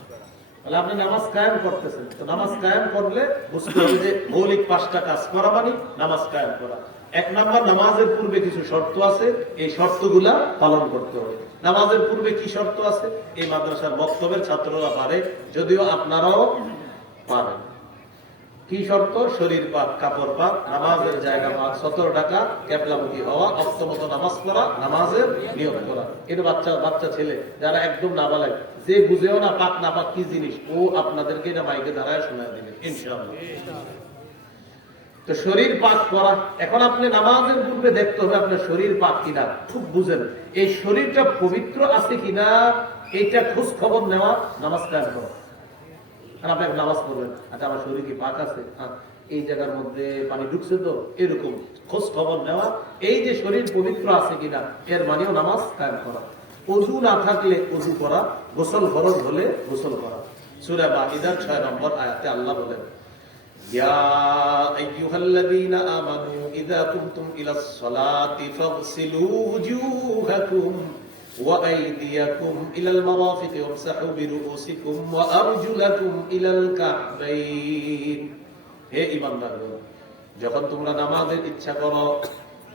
তাহলে আপনি নামাজ কায়েম করতেছেন, তো নামাজ কায়েম করলে বুঝতে হবে যে মৌলিক 5টা কাজ করা মানে নামাজ কায়েম করা। 1 নম্বর, নামাজের পূর্বে কিছু শর্ত আছে, এই শর্তগুলা পালন করতে হবে। নামাজের পূর্বে কি শর্ত আছে? এই মাদ্রাসার বক্তব্যের ছাত্ররা পারে, যদিও আপনারাও পারেন। কি শর্ত? শরীর পাক, কাপড় পাক, নামাজের জায়গা পাক, 17 টাকা, কেবলামুখী হওয়া, অক্তমত নামাজ পড়া, নামাজের নিয়ম করা। এটা বাচ্চা ছেলে যারা একদম নাবালেগ, যে বুঝেও না পাক না পাক কি জিনিস, ও আপনাদেরকে এটা মাইকে দাঁড়ায় শোনায় দিবে ইনশাআল্লাহ। তো শরীর পাক করা, এখন আপনি নামাজের পূর্বে দেখতে হবে আপনার শরীর পাক কিনা, খুব বুঝেন এই শরীরটা পবিত্র আছে কিনা, এইটা খোঁজ খবর নেওয়া, নামাজ কায়েম করা। আপনি নামাজ পড়বেন, আচ্ছা আমার শরীর কি পাক আছে, এই জায়গার মধ্যে পানি ঢুকছে তো, এরকম খোঁজ খবর নেওয়া। এই যে শরীর পবিত্র আছে কিনা, এর মানেও নামাজ কায়েম করা। ওযু না থাকলে ওযু করা, গোসল ফরজ হলে গোসল করা। সূরা মাইদার 6 নম্বর আয়াতে আল্লাহ বলেন, ইয়া আইয়ুহাল্লাযীনা আমানু ইযা কুমতুম ইলাস সালাতি ফাগসিলু ওয়ুজুহাকুম وأيديكم إلى المرافق وامسحوا برؤوسكم وأرجلكم إلى الكعبين। হে ঈমানদারগণ, যখন তোমরা নামাজের ইচ্ছা করো,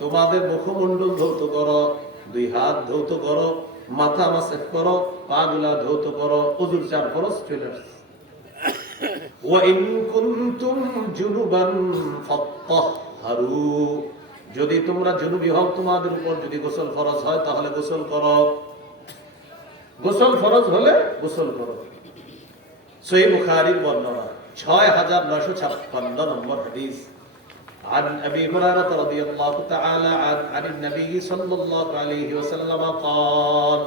তোমাদের মুখমণ্ডল ধৌত করো, 2 হাত ধৌত করো, মাথা মাসেহ করো, পাগুলা ধৌত করো। ওযুর 4 ফরজ চলে আসছে। ওয়া ইন কুনতুম জুনুবান ফাত্তাহহারু, যদি তোমরা জুনুবী হও, তোমাদের উপর যদি গোসল ফরজ হয় তাহলে গোসল করো। গোসল ফরজ হলে গোসল করো। সহিহ বুখারীর বর্ণনা 6956 নম্বর হাদিস। عن أبي هريرة رضي الله تعالى عن النبي صلى الله عليه وسلم قال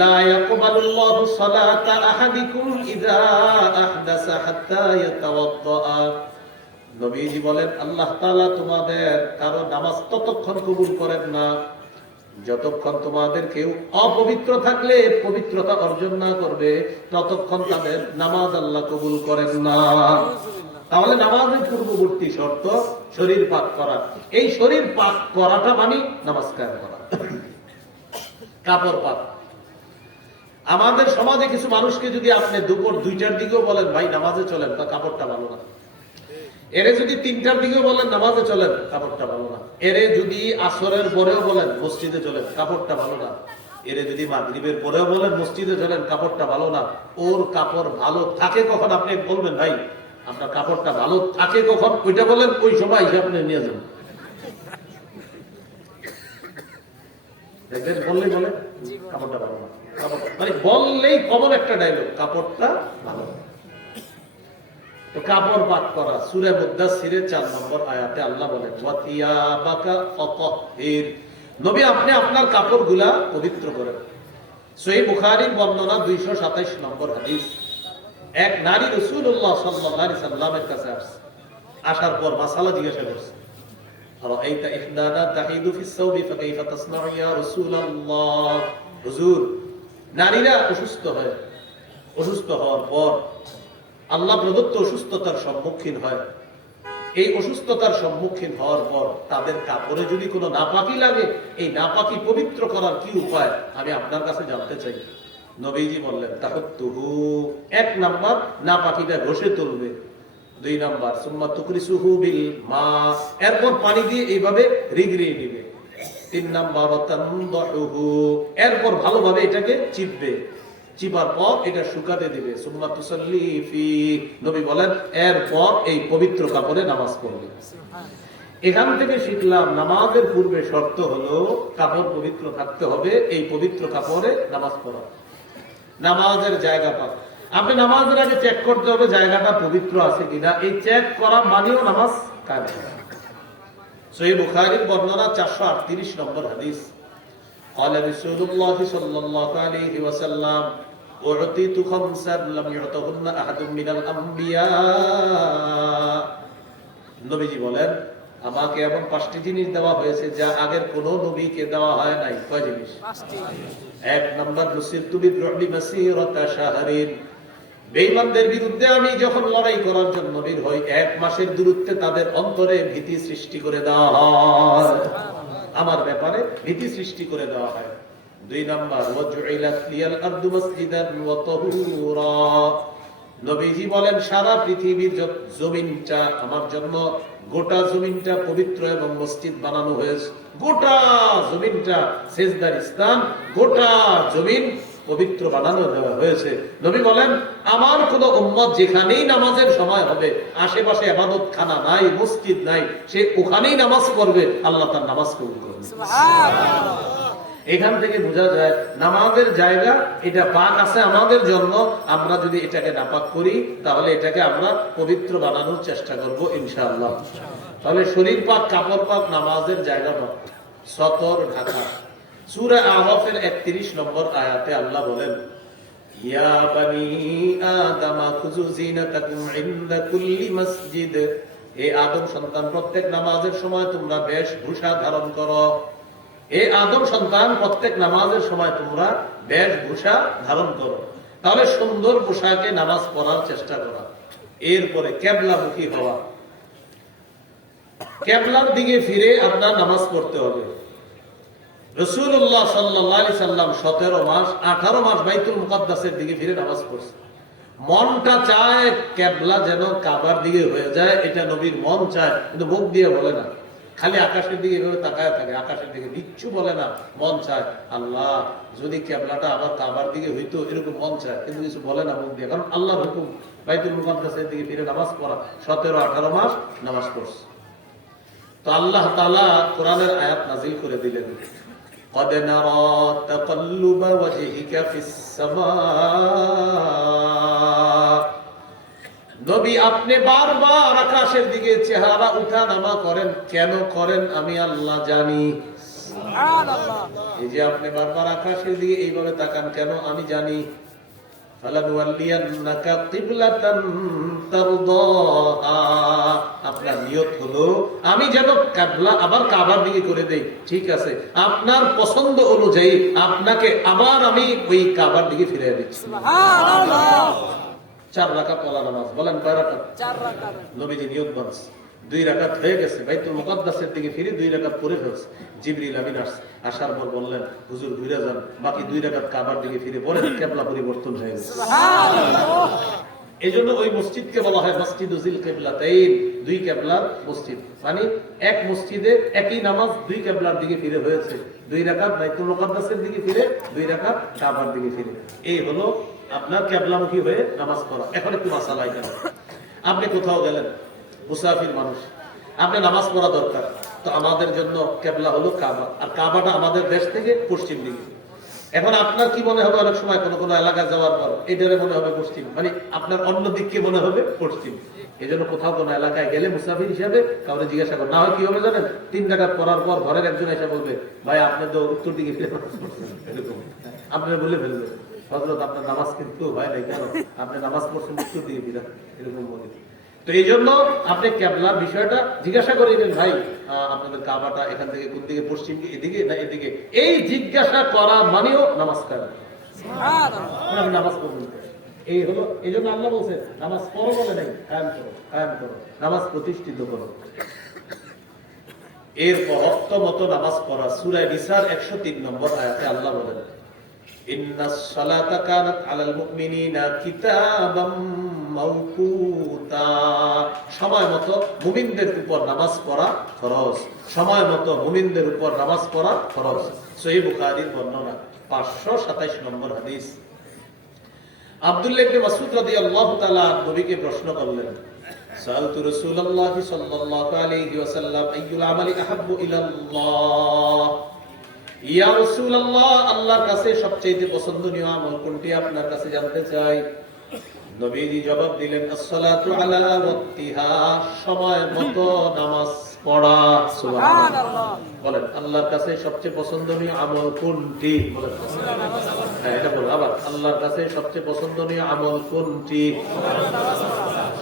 لا يقبل الله صلاة أحدكم إذا أحدث حتى يتوضأ। নবীজি বলেন, আল্লাহ তাআলা তোমাদের কারো নামাজ ততক্ষণ কবুল করেন না যতক্ষণ তোমাদের কেউ অপবিত্র থাকলে পবিত্রতা অর্জন না করবে, ততক্ষণ তাদের নামাজ আল্লাহ কবুল করেন না। তাহলে নামাজের পূর্ববর্তী শর্ত শরীর পাক করা। এই শরীর পাক করাটা মানে নামাজ কায়েম করা। কাপড় পাক, আমাদের সমাজে কিছু মানুষকে যদি আপনি দুপুর 2টার দিকেও বলেন ভাই নামাজে চলেন, তা কাপড়টা ভালো না। এরে যদি 3টার দিকেও বলেন নামাজে চলেন, কাপড়টা ভালো না। এরে যদি আসরের পরেও বলেন মসজিদে চলেন, কাপড়টা ভালো না। এরে যদি মাগরিবের পরেও বলেন মসজিদে চলেন, কাপড়টা ভালো না। ওর কাপড় ভালো থাকে কখন আপনি বলবেন ভাই আপনার কাপড়টা ভালো থাকে কখন, ওইটা বলেন, ওই সময় হিসাব আপনি নিয়ে যাবেন। দেখবেন বললেই বলেন কাপড়টা ভালো না, মানে বললেই কমন একটা ডায়লগ, কাপড়টা ভালো না। তো কাপড় পাক করা, সূরা মুদ্দাসসিরের 4 নম্বর আয়াতে আল্লাহ বলেন, ওয়াতিয়াবাকা ফাতাহহির, নবী আপনি আপনার কাপড়গুলা পবিত্র করেন। সহিহ বুখারীর বর্ণনা 227 নম্বর হাদিস। এক নারী রাসূলুল্লাহ সাল্লাল্লাহু আলাইহি সাল্লামের কাছে আসছে, আসার পর মাসালা জিজ্ঞাসা করছে, আরাইতা ইহদানা তাহিদু ফিস সাওবি ফাকাইফা তাসনাউ ইয়া রাসূলুল্লাহ। হুজুর, নারীরা অসুস্থ হয়, অসুস্থ হওয়ার পর আল্লাহ প্রদত্ত অসুস্থতার সম্মুখীন হয়, এই অসুস্থতার সম্মুখীন হওয়ার পর তাদের কাপড়ে যদি কোনো নাপাকি লাগে, এই নাপাকি পবিত্র করার কি উপায় আমি আপনার কাছে জানতে চাই। নবীজি বললেন, তাহাত্তুহু, 1 নাম্বার নাপাকিটা ঘষে তুলবে। 2 নাম্বার সুম্মা তুকরিসুহু বিল মা, এরপর পানি দিয়ে এইভাবে রিগড়িয়ে দিবে। 3 নাম্বার তানদাহুহু, এরপর ভালোভাবে এটাকে চিপবে, চিপার পর এটা শুকাতে দিবে। সুম্মা তুসাল্লি ফি, নবী বলেন এরপর এই পবিত্র কাপড়ে নামাজ পড়বে। এখান থেকে শিখলাম নামাজের পূর্বে শর্ত হলো কাপড় পবিত্র থাকতে হবে, এই পবিত্র কাপড়ে নামাজ পড়া। নামাজের জায়গা পাক, আপনি নামাজের আগে চেক করতে হবে জায়গাটা পবিত্র আছে কিনা, এই চেক করা মানেও নামাজ কায়েম করা। সহিহ বুখারীর বর্ণনা 438 নম্বর হাদিস। قال رسول الله صلى الله عليه وسلم أعطيت خمسا لم يعطهن أحد من الأنبياء। নবীজি বলেন, আমাকে এমন 5টি জিনিস দেওয়া হয়েছে যা আগের কোন নবীকে দেওয়া হয় নাই। কয় জিনিস? 5টি। 1 নম্বর, নুসিরতু বির-রু'বি মাসীরাতা শাহরিন। বেঈমানদের বিরুদ্ধে আমি যখন লড়াই করার জন্য বের হই, 1 মাসের দূরত্বে তাদের অন্তরে ভীতি সৃষ্টি করে দেওয়া হয়, আমার ব্যাপারে ভীতি সৃষ্টি করে দেওয়া হয়। 2 নম্বর, ওয়াজুইলাত লিয়াল আরদু মাসজিদান ওয়া তাহুরা। নবীজি বলেন, সারা পৃথিবীর জমিনটা আমার জন্য, গোটা জমিনটা পবিত্র এবং মসজিদ বানানো হয়েছে। গোটা জমিনটা সেজদার স্থান, গোটা জমিন পবিত্র বানানো দেওয়া হয়েছে। নবী বলেন, আমার কোন উম্মত যেখানেই নামাজের সময় হবে, আশেপাশে ইবাদত খানা নাই, মসজিদ নাই, সে ওখানেই নামাজ পড়বে, আল্লাহ তার নামাজ কবুল করবে। সুবহানাল্লাহ। এখান থেকে বোঝা যায় নামাজের জায়গা এটা পাক আছে আমাদের জন্য। আমরা যদি এটাকে নাপাক করি, তাহলে এটাকে আমরা পবিত্র বানানোর চেষ্টা করব ইনশাআল্লাহ। তাহলে শরীর পাক, কাপড় পাক, নামাজের জায়গা পাক, সতর ঢাকা। সূরা আরাফের 31 নম্বর আয়াতে আল্লাহ বলেন, ইয়া বানি আদম খুযু যিনাতাকুম ইনদা কুল্লি মসজিদ। হে আদম সন্তান, প্রত্যেক নামাজের সময় তোমরা বেশভূষা ধারণ করো। এ আদম সন্তান, প্রত্যেক নামাজের সময় তোমরা বেশভূষা ধারণ করো। তাহলে সুন্দর পোশাকে নামাজ পড়ার চেষ্টা করা। এরপরে কিবলামুখী হওয়া, কিবলার দিকে ফিরে আপনার নামাজ পড়তে হবে। রাসূলুল্লাহ সাল্লাল্লাহু আলাইহি সাল্লাম 17 মাস 18 মাস বাইতুল মুকাদ্দাসের দিকে ফিরে নামাজ পড়ছে। মনটা চায় কিবলা যেন কাবার দিকে হয়ে যায়, এটা নবীর মন চায়, কিন্তু মুখ দিয়ে বলে না। খালি আকাশের দিকে এভাবে তাকায় থাকে, আকাশের দিকে কিচ্ছু বলে না। মন চায়, আল্লাহ যদি কিবলাটা আবার কাবার দিকে হইতো, এরকম মন চায়, কিন্তু কিছু বলে না মুখ দিয়ে, কারণ আল্লাহর হুকুম বাইতুল মুকাদ্দাসের দিকে ফিরে নামাজ পড়া। 17-18 মাস নামাজ পড়ছে। তো আল্লাহ তাআলা কোরআনের আয়াত নাযিল করে দিলেন, قد نرى تقلب وجهك في السماء। নবী, আপনি বারবার আকাশের দিকে চেহারা উঠা নামা করেন, কেন করেন আমি আল্লাহ জানি। সুবহানাল্লাহ। এই যে আপনি বারবার আকাশের দিকে এইভাবে তাকান কেন, আমি জানি। ফালানুওয়াল্লিয়ান্নাকা কিবলাতান তারদাহা। আপনার নিয়ত হলো আমি যেন কিবলা আবার কাবার দিকে করে দেই। ঠিক আছে, আপনার পছন্দ অনুযায়ী আপনাকে আবার আমি ওই কাবার দিকে ফিরিয়ে দিচ্ছি। সুবহানাল্লাহ। 4 রাকাত পড়া নামাজ। বলেন কয় রাকাত? 4 রাকাত। নবীজি নিয়ত বানছে, 2 রাকাত হয়ে গেছে, বাইতুল মুকাদ্দাসের দিকে ফিরে 2 রাকাত পড়ে ফেলছে। জিবরিল আমিন আসার পর বললেন, হুজুর ঘুরে যান, বাকি 2 রাকাত কাবার দিকে ফিরে পড়েন, কিবলা পরিবর্তন হয়ে গেছে। সুবহানাল্লাহ। এজন্য ওই মসজিদকে বলা হয় মসজিদু যিল কিবলাতাইন, 2 কিবলার মসজিদ। মানে এক মসজিদে একই নামাজ 2 কিবলার দিকে ফিরে হয়েছে। 2 রাকাত বাইতুল মুকাদ্দাসের দিকে ফিরে, 2 রাকাত কাবার দিকে ফিরে। এই হলো আপনার কিবলামুখী হয়ে নামাজ পড়া। এখন একটু মাসালা এখানে। আপনি কোথাও গেলেন, মুসাফির মানুষ, আপনি নামাজ পড়া দরকার, তো আমাদের জন্য কিবলা হলো কাবা, আর কাবাটা আমাদের দেশ থেকে পশ্চিম দিকে। এখন আপনার কি মনে হবে, অনেক সময় কোনো কোনো এলাকায় যাওয়ার পর এটারে মনে হবে পশ্চিম, মানে আপনার অন্য দিককে মনে হবে পশ্চিম। এই জন্য কোথাও কোনো এলাকায় গেলে মুসাফির হিসাবে কাউকে জিজ্ঞাসা করেন, না হয় কি হবে জানেন, 3 রাকাত পড়ার পর ঘরের একজন এসে বলবে, ভাই আপনি তো উত্তর দিকে ফিরে নামাজ পড়ছেন, এরকম আপনি বলে ফেলবে, হযরত আপনার নামাজ কিন্তু হয় নাই, কেন আপনি নামাজ পড়ছেন উত্তর দিকে ফিরে, এরকম বলে। তো এই জন্য আপনি কিবলার বিষয়টা জিজ্ঞাসা করে দিন, ভাই আপনাদের কাবাটা এখান থেকে কোন দিকে, পশ্চিম এদিকে না এদিকে। এই জিজ্ঞাসা করা মানেও নামাজ পড়া, সুবহানাল্লাহ। আপনি নামাজ পড়বেন। এই হলো, এই জন্য আল্লাহ বলছে নামাজ পড়ো বলে নাই, কায়েম করো, কায়েম করো, নামাজ প্রতিষ্ঠিত করো। এরপর ওয়াক্ত মতো নামাজ পড়া। সূরা নিসার 103 নম্বর আয়াতে আল্লাহ বলেন, ইন্নাস সালাতা কানাত আলাল মুমিনিনা কিতাবাম মাওকুতা। সময় মতো মুমিনদের উপর নামাজ পড়া ফরজ। সময় মতো মুমিনদের উপর নামাজ পড়া ফরজ। সহিহ বুখারীর বর্ণনা 527 নম্বর হাদিস। আব্দুল্লাহ ইবনে মাসউদ রাদিয়াল্লাহু তাআলা নবীকে প্রশ্ন করলেন, সাআলতু রাসূলুল্লাহ সাল্লাল্লাহু আলাইহি ওয়াসাল্লাম আইয়ুল আমালি আহাব্বু ইলাল্লাহ। ইয়া রাসূলুল্লাহ, আল্লাহর কাছে সবচেয়ে পছন্দনীয় আমল কোনটি আপনার কাছে জানতে চাই। নবীজি জবাব দিলেন, আসসালাতু আলা ওয়াক্তিহা, সময় মতো নামাজ পড়া। সুবহানাল্লাহ। বলেন, আল্লাহর কাছে সবচেয়ে পছন্দনীয় আমল কোনটি? বলেন। হ্যাঁ, এটা বলো আবার, আল্লাহর কাছে সবচেয়ে পছন্দনীয় আমল কোনটি?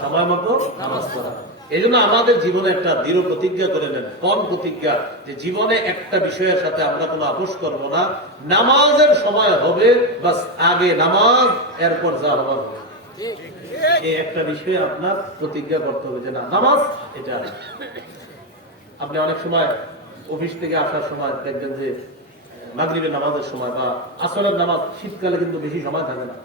সময় মতো নামাজ পড়া। এই জন্য আমাদের জীবনে একটা দৃঢ় প্রতিজ্ঞা করে নেন। কোন প্রতিজ্ঞা? যে জীবনে একটা বিষয়ের সাথে আমরা কোনো আপোষ করব না। নামাজের সময় হবে, বাস আগে নামাজ, এরপর যা হবার হবে। এই একটা বিষয়ে আপনার প্রতিজ্ঞা করতে হবে যে না, নামাজ এটা। আপনি অনেক সময় অফিস থেকে আসার সময় দেখবেন যে মাগরিবের নামাজের সময় বা আসরের নামাজ, শীতকালে কিন্তু বেশি সময় থাকে না।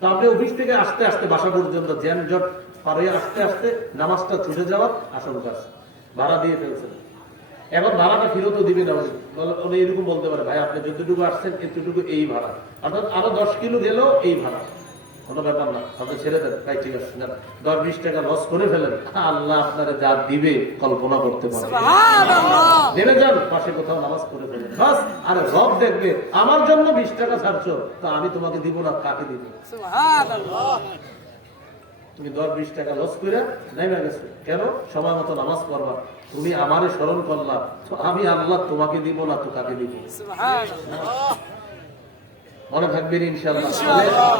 তো আপনি অফিস থেকে আসতে আসতে বাসা পর্যন্ত জ্যানজট পারে আসতে আসতে নামাজটা ছুটে যাওয়ার আশঙ্কা আছে। ভাড়া দিয়ে ফেলছেন, এখন ভাড়াটা ফেরতও দিবে না। উনি এরকম বলতে পারে, ভাই আপনি যতটুকু আসছেন এতটুকু এই ভাড়া, অর্থাৎ আরো 10 কিলো গেলেও এই ভাড়া, কোনো ব্যাপার না, আপনি ছেড়ে দেন। তাই ঠিক আছে, 10-20 টাকা লস করে ফেলেন, আল্লাহ আপনারা যা দিবে কল্পনা করতে পারেন। নেমে যান, পাশে কোথাও নামাজ পড়ে ফেলেন, বাস। আরে রব দেখবে, আমার জন্য 20 টাকা ছাড়ছো, তা আমি তোমাকে দিব না, কাকে দিব? তুমি 10-20 টাকা লস করে নেমে গেছো কেন? সময় মতো নামাজ পড়বা, তুমি আমারে স্মরণ করলা, তো আমি আল্লাহ তোমাকে দিব না, তো কাকে দিব? মনে থাকবেন ইনশাআল্লাহ।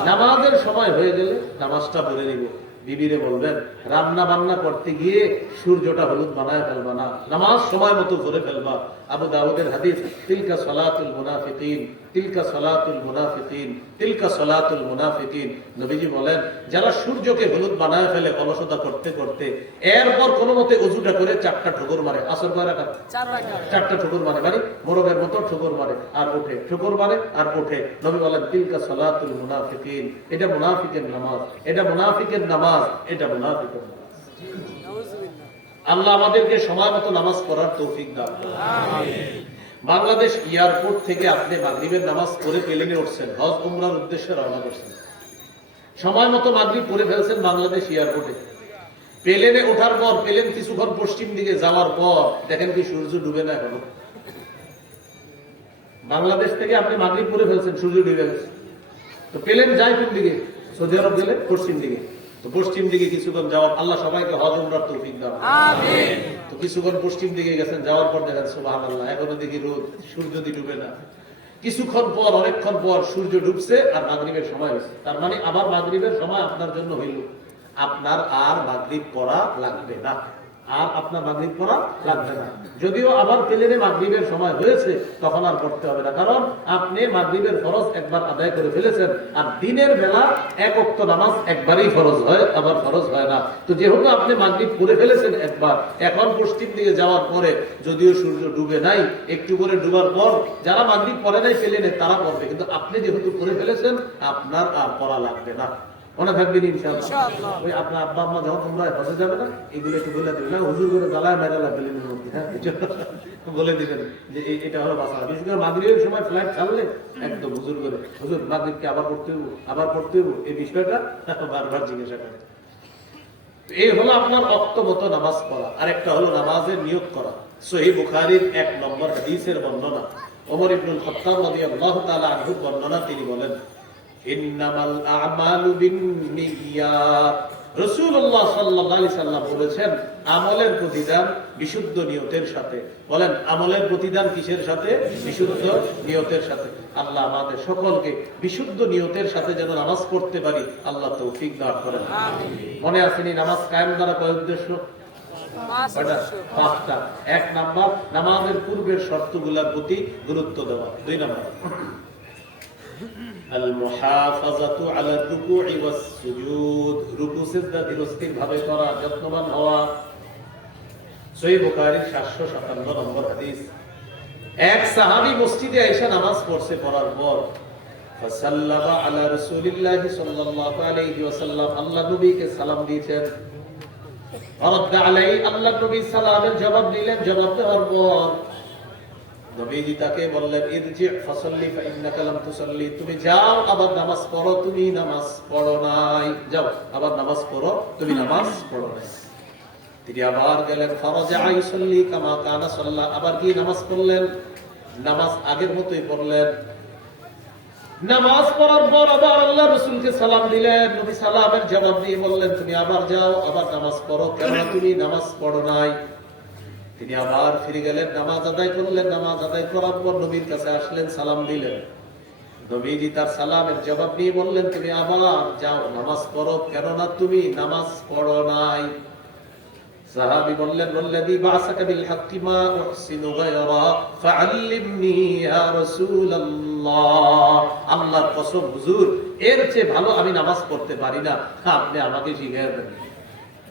নামাজের সময় হয়ে গেলে নামাজটা পড়ে নিব। বিবিরে বলবেন, রান্না বান্না করতে গিয়ে সূর্যটা হলুদ বানায় ফেলবা না, নামাজ সময় মতো করে ফেলবা। আবু দাউদের হাদিস, তিলকা সালাতুল মুনাফিকিন, তিলকা সালাতুল মুনাফিকিন, তিলকা সালাতুল মুনাফিকিন। নবীজি বলেন, যারা সূর্যকে হলুদ বানায় ফেলে অলসতা করতে করতে, এরপর কোনো মতে ওযুটা করে 4টা ঠোকর মারে, আসর কয় রাকাত? 4টা ঠোকর মারে, মানে মোরগের মতো ঠোকর মারে আর ওঠে, ঠোকর মারে আর ওঠে। নবী বলেন, তিলকা সালাতুল মুনাফিকিন, এটা মুনাফিকের নামাজ, এটা মুনাফিকের নামাজ, এটা মুনাফিকের নামাজ। আল্লাহ আমাদেরকে সময় মতো নামাজ পড়ার তৌফিক দান করুন। বাংলাদেশ এয়ারপোর্ট থেকে আপনি মাগরিবের নামাজ পড়ে প্লেনে উঠছেন, হজ উমরার উদ্দেশ্যে রওনা করছেন, সময় মতো মাগরিব পড়ে ফেলছেন বাংলাদেশ এয়ারপোর্টে। প্লেনে ওঠার পর প্লেন কিছুক্ষণ পশ্চিম দিকে যাওয়ার পর দেখেন কি সূর্য ডুবে না এখনো। বাংলাদেশ থেকে আপনি মাগরিব পড়ে ফেলছেন, সূর্য ডুবে গেছে। তো প্লেন যায় কোন দিকে? সৌদি আরব গেলে পশ্চিম দিকে। তো পশ্চিম দিকে কিছুক্ষণ যাওয়ার, আল্লাহ সবাইকে হজ উমরার তৌফিক দান করুন। আমিন। তো কিছুক্ষণ পশ্চিম দিকে গেছেন, যাওয়ার পর দেখেন সুবহানাল্লাহ, এখনো দেখি রোদ, সূর্য ডুবে না। কিছুক্ষণ পর, অনেকক্ষণ পর সূর্য ডুবছে আর মাগরিবের সময় হয়েছে। তার মানে আবার মাগরিবের সময় আপনার জন্য হইল, আপনার আর মাগরিব পড়া লাগবে না, আর আপনার মাগরিব পড়া লাগবে না। যদিও আবার প্লেনে মাগরিবের সময় হয়েছে, তখন আর পড়তে হবে না, কারণ আপনি মাগরিবের ফরজ একবার আদায় করে ফেলেছেন। আর দিনের বেলা 1 ওয়াক্ত নামাজ একবারই ফরজ হয়, আবার ফরজ হয় না। তো যেহেতু আপনি মাগরিব পড়ে ফেলেছেন একবার, এখন পশ্চিম দিকে যাওয়ার পরে যদিও সূর্য ডুবে নাই, একটু করে ডুবার পর যারা মাগরিব পড়ে নাই প্লেনে তারা পড়বে, কিন্তু আপনি যেহেতু পড়ে ফেলেছেন আপনার আর পড়া লাগবে না। মনে থাকবেন ইনশাআল্লাহ। ওই আপনার আব্বা আম্মা যখন উমরায় হজে যাবে না, এগুলো একটু বলে দেবেন, না হুজুর করে জ্বালায় মেরালা প্লেনের মধ্যে, হ্যাঁ বলে দিবেন যে এটা হলো বাসা। বিশেষ করে মাগরিবের সময় ফ্লাইট ছাড়লে একদম হুজুর করে, হুজুর মাগরিবকে আবার পড়তে হইব, আবার পড়তে হইব, এই বিষয়টা বারবার জিজ্ঞাসা করে। এই হলো আপনার ওয়াক্ত মতো নামাজ পড়া। আরেকটা হলো নামাজের নিয়ত করা। সহিহ বুখারীর 1 নম্বর হাদিসের বর্ণনা, ওমর ইবনুল খাত্তাব রাদিয়াল্লাহু তাআলা আনহু বর্ণনা, তিনি বলেন, ইন্নামাল আ'মালু বিন্নিয়াত। রাসূলুল্লাহ সাল্লাল্লাহু আলাইহি সাল্লাম বলেছেন, আমলের প্রতিদান বিশুদ্ধ নিয়তের সাথে। বলেন, আমলের প্রতিদান কিসের সাথে? বিশুদ্ধ নিয়তের সাথে। আল্লাহ আমাদের সকলকে বিশুদ্ধ নিয়তের সাথে যেন নামাজ পড়তে পারি, আল্লাহ তৌফিক দান করেন। আমিন। মনে আসেনি নামাজ কায়েম দ্বারা কয় উদ্দেশ্য? 5টা। 1 নাম্বার, নামাজের পূর্বের শর্তগুলোর প্রতি গুরুত্ব দেওয়া। 2 নাম্বার, আল-মুহাফাযাতু আলা রুকু'i ওয়াস সুজুদ, রুকু সিজদা ধীরস্থির ভাবে করা, যত্নবান হওয়া। সহিহ বুখারীর 757 নম্বর হাদিস। এক সাহাবী মসজিদে এসে নামাজ পড়ছে, পড়ার পর ফাসাল্লামা আলা রাসূলিল্লাহি সাল্লাল্লাহু আলাইহি ওয়াসাল্লাম, আল্লাহ নবীকে সালাম দিয়েছেন। ফারাদ্দা আলাইহি, আল্লাহ নবী সালামের জবাব দিলেন। জবাব দেওয়ার পর নবীজি তাকে বললেন, ইরজি ফাসাল্লি ফাইন্নাকা লাম তুসাল্লি, তুমি যাও আবার নামাজ পড়ো, তুমি নামাজ পড়ো নাই। যাও আবার নামাজ পড়ো, তুমি নামাজ পড়ো নাই। তিনি আবার গেলেন, ফারাজা ইউসাল্লি কামা কানা সাল্লা, আবার কি নামাজ পড়লেন, নামাজ আগের মতোই পড়লেন। নামাজ পড়ার পর আবার আল্লাহ রাসূলকে সালাম দিলেন। নবী সালামের জবাব দিয়ে বললেন, তুমি আবার যাও, আবার নামাজ পড়ো, কেন তুমি নামাজ পড়ো নাই? তিনি আবার ফিরে গেলেন, নামাজ আদায় করলেন। নামাজ আদায় করার পর নবীর কাছে আসলেন, সালাম দিলেন। নবীজি তার সালামের জবাব দিয়ে বললেন, তুমি আবার যাও, নামাজ পড়ো, কেননা তুমি নামাজ পড়ো নাই। সাহাবী বললেন, ওয়াল্লাযী বা'সাকা বিল হাক্কি মা উহসিনু গায়রা ফাআল্লিমনি ইয়া রাসূলুল্লাহ। আল্লাহর কসম হুজুর, এর চেয়ে ভালো আমি নামাজ পড়তে পারি না, আপনি আমাকে শিখিয়ে দেন।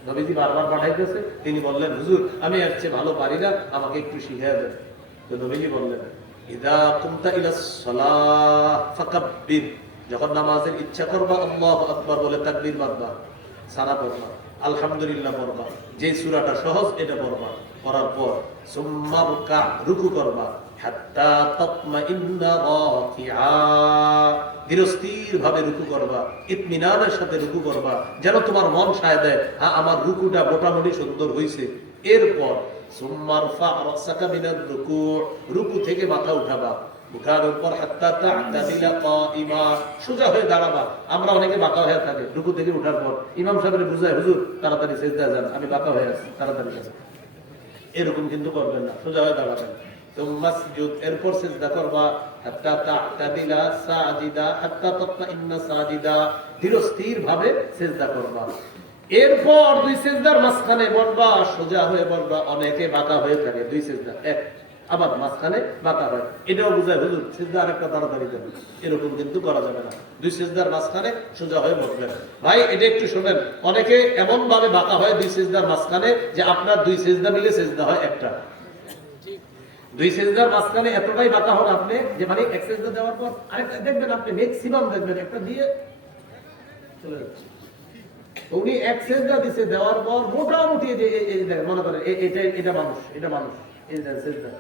নবীজি বারবার পাঠাইতেছে, তিনি বললেন, হুজুর আমি এর চেয়ে ভালো পারি না, আমাকে একটু শিখিয়ে দেন। তো নবীজি বললেন, ইযা কুমতা ইলাস সালাহ ফাকাব্বির, যখন নামাজের ইচ্ছা করবা আল্লাহু আকবার বলে তাকবীর মারবা, সারা পড়বা, আলহামদুলিল্লাহ পড়বা, যে সূরাটা সহজ এটা পড়বা, পড়ার পর সুম্মা রুকা, রুকু করবা, হাত্তা তাতমাইন্না রাকিআ, ধীরস্থির ভাবে রুকু করবা, ইতমিনানের সাথে রুকু করবা, যেন তোমার মন সায় দেয়, হ্যাঁ আমার রুকুটা মোটামুটি সুন্দর হয়েছে। এরপর সুম্মা রফা রাসাকা মিনার রুকু, রুকু থেকে মাথা উঠাবা, উঠার উপর হাত্তা তা'তাদিলা কাইমা, সোজা হয়ে দাঁড়াবা। আমরা অনেকে বাঁকা হয়ে থাকে, রুকু থেকে উঠার পর ইমাম সাহেবের বুঝায়, হুজুর তাড়াতাড়ি সিজদায় যান, আমি বাঁকা হয়ে আছি, তাড়াতাড়ি যান। এরকম কিন্তু করবেন না, সোজা হয়ে দাঁড়াবেন। সুম্মাসজুদ, এরপর সিজদা করবা, হাত্তা তা'তাদিলা সাজিদা হাত্তা তাতমাইন্না সাজিদা, ধীরস্থির ভাবে সিজদা করবা। এরপর দুই সিজদার মাঝখানে বসবা, সোজা হয়ে বসবা। অনেকে বাঁকা হয়ে থাকে, দুই সিজদা এক, আবার মাঝখানে বাঁকা হয়, এটাও বুঝায় হুজুর সিজদা আরেকটা তাড়াতাড়ি দেন। এরকম কিন্তু করা যাবে না, দুই সিজদার মাঝখানে সোজা হয়ে বসবেন। ভাই এটা একটু শোনেন, অনেকে এমন ভাবে বাঁকা হয় দুই সিজদার মাঝখানে যে আপনার দুই সিজদা মিলে সিজদা হয় একটা। দুই সিজদার মাঝখানে এতটাই বাঁকা হন আপনি যে মানে এক সিজদা দেওয়ার পর আরেকটা দেখবেন, আপনি ম্যাক্সিমাম দেখবেন একটা দিয়ে চলে যাচ্ছে। উনি এক সিজদা দিছে, দেওয়ার পর মোটামুটি মনে করেন এটা মানুষ, এটা মানুষ, এই সিজদা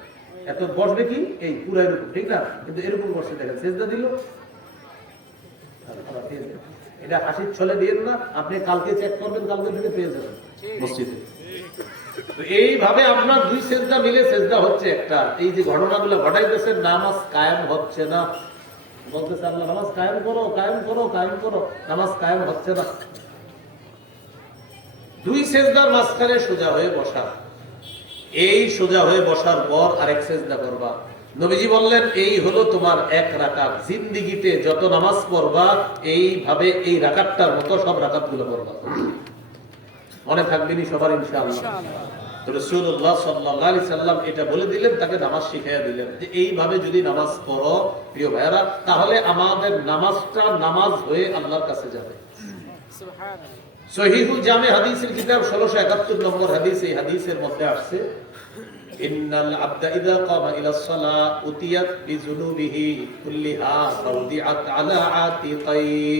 এত বসবে কি এই পুরো এরকম, ঠিক না? কিন্তু এরকম বসে দেখেন, সিজদা দিল, এটা হাসির ছলে দিয়েন না, আপনি কালকে চেক করবেন, কালকে থেকে পেয়ে যাবেন মসজিদে। তো এইভাবে আপনার দুই সিজদা মিলে সিজদা হচ্ছে একটা। এই যে ঘটনাগুলো ঘটাইতেছেন, নামাজ কায়েম হচ্ছে না, বলতেছে আল্লাহ নামাজ কায়েম করো, কায়েম করো, কায়েম করো, নামাজ কায়েম হচ্ছে না। দুই সিজদার মাঝখানে সোজা হয়ে বসা, এই সোজা হয়ে বসার পর আরেক সিজদা করবা। নবীজি বললেন, এই হলো তোমার এক রাকাত। জিন্দেগিতে যত নামাজ পড়বা এইভাবে এই রাকাতটার মতো সব রাকাতগুলো পড়বা, মনে থাকবেনি সবার ইনশাআল্লাহ। তো রাসূলুল্লাহ সাল্লাল্লাহু আলাইহি সাল্লাম এটা বলে দিলেন, তাকে নামাজ শিখিয়ে দিলেন যে এইভাবে যদি নামাজ পড়ো প্রিয় ভাইরা, তাহলে আমাদের নামাজটা নামাজ হয়ে আল্লাহর কাছে যাবে। সুবহানাল্লাহ। সহিহুল জামে হাদিসের কিতাব 1671 নম্বর হাদিস, এই হাদিসের মধ্যে আসছে, ইন্নাল আবদা ইযা কামা ইলাস সালাহ উতিয়াত বিযুনুবিহি কুল্লিহা ফাউদিআত আলা আতিকাইহি,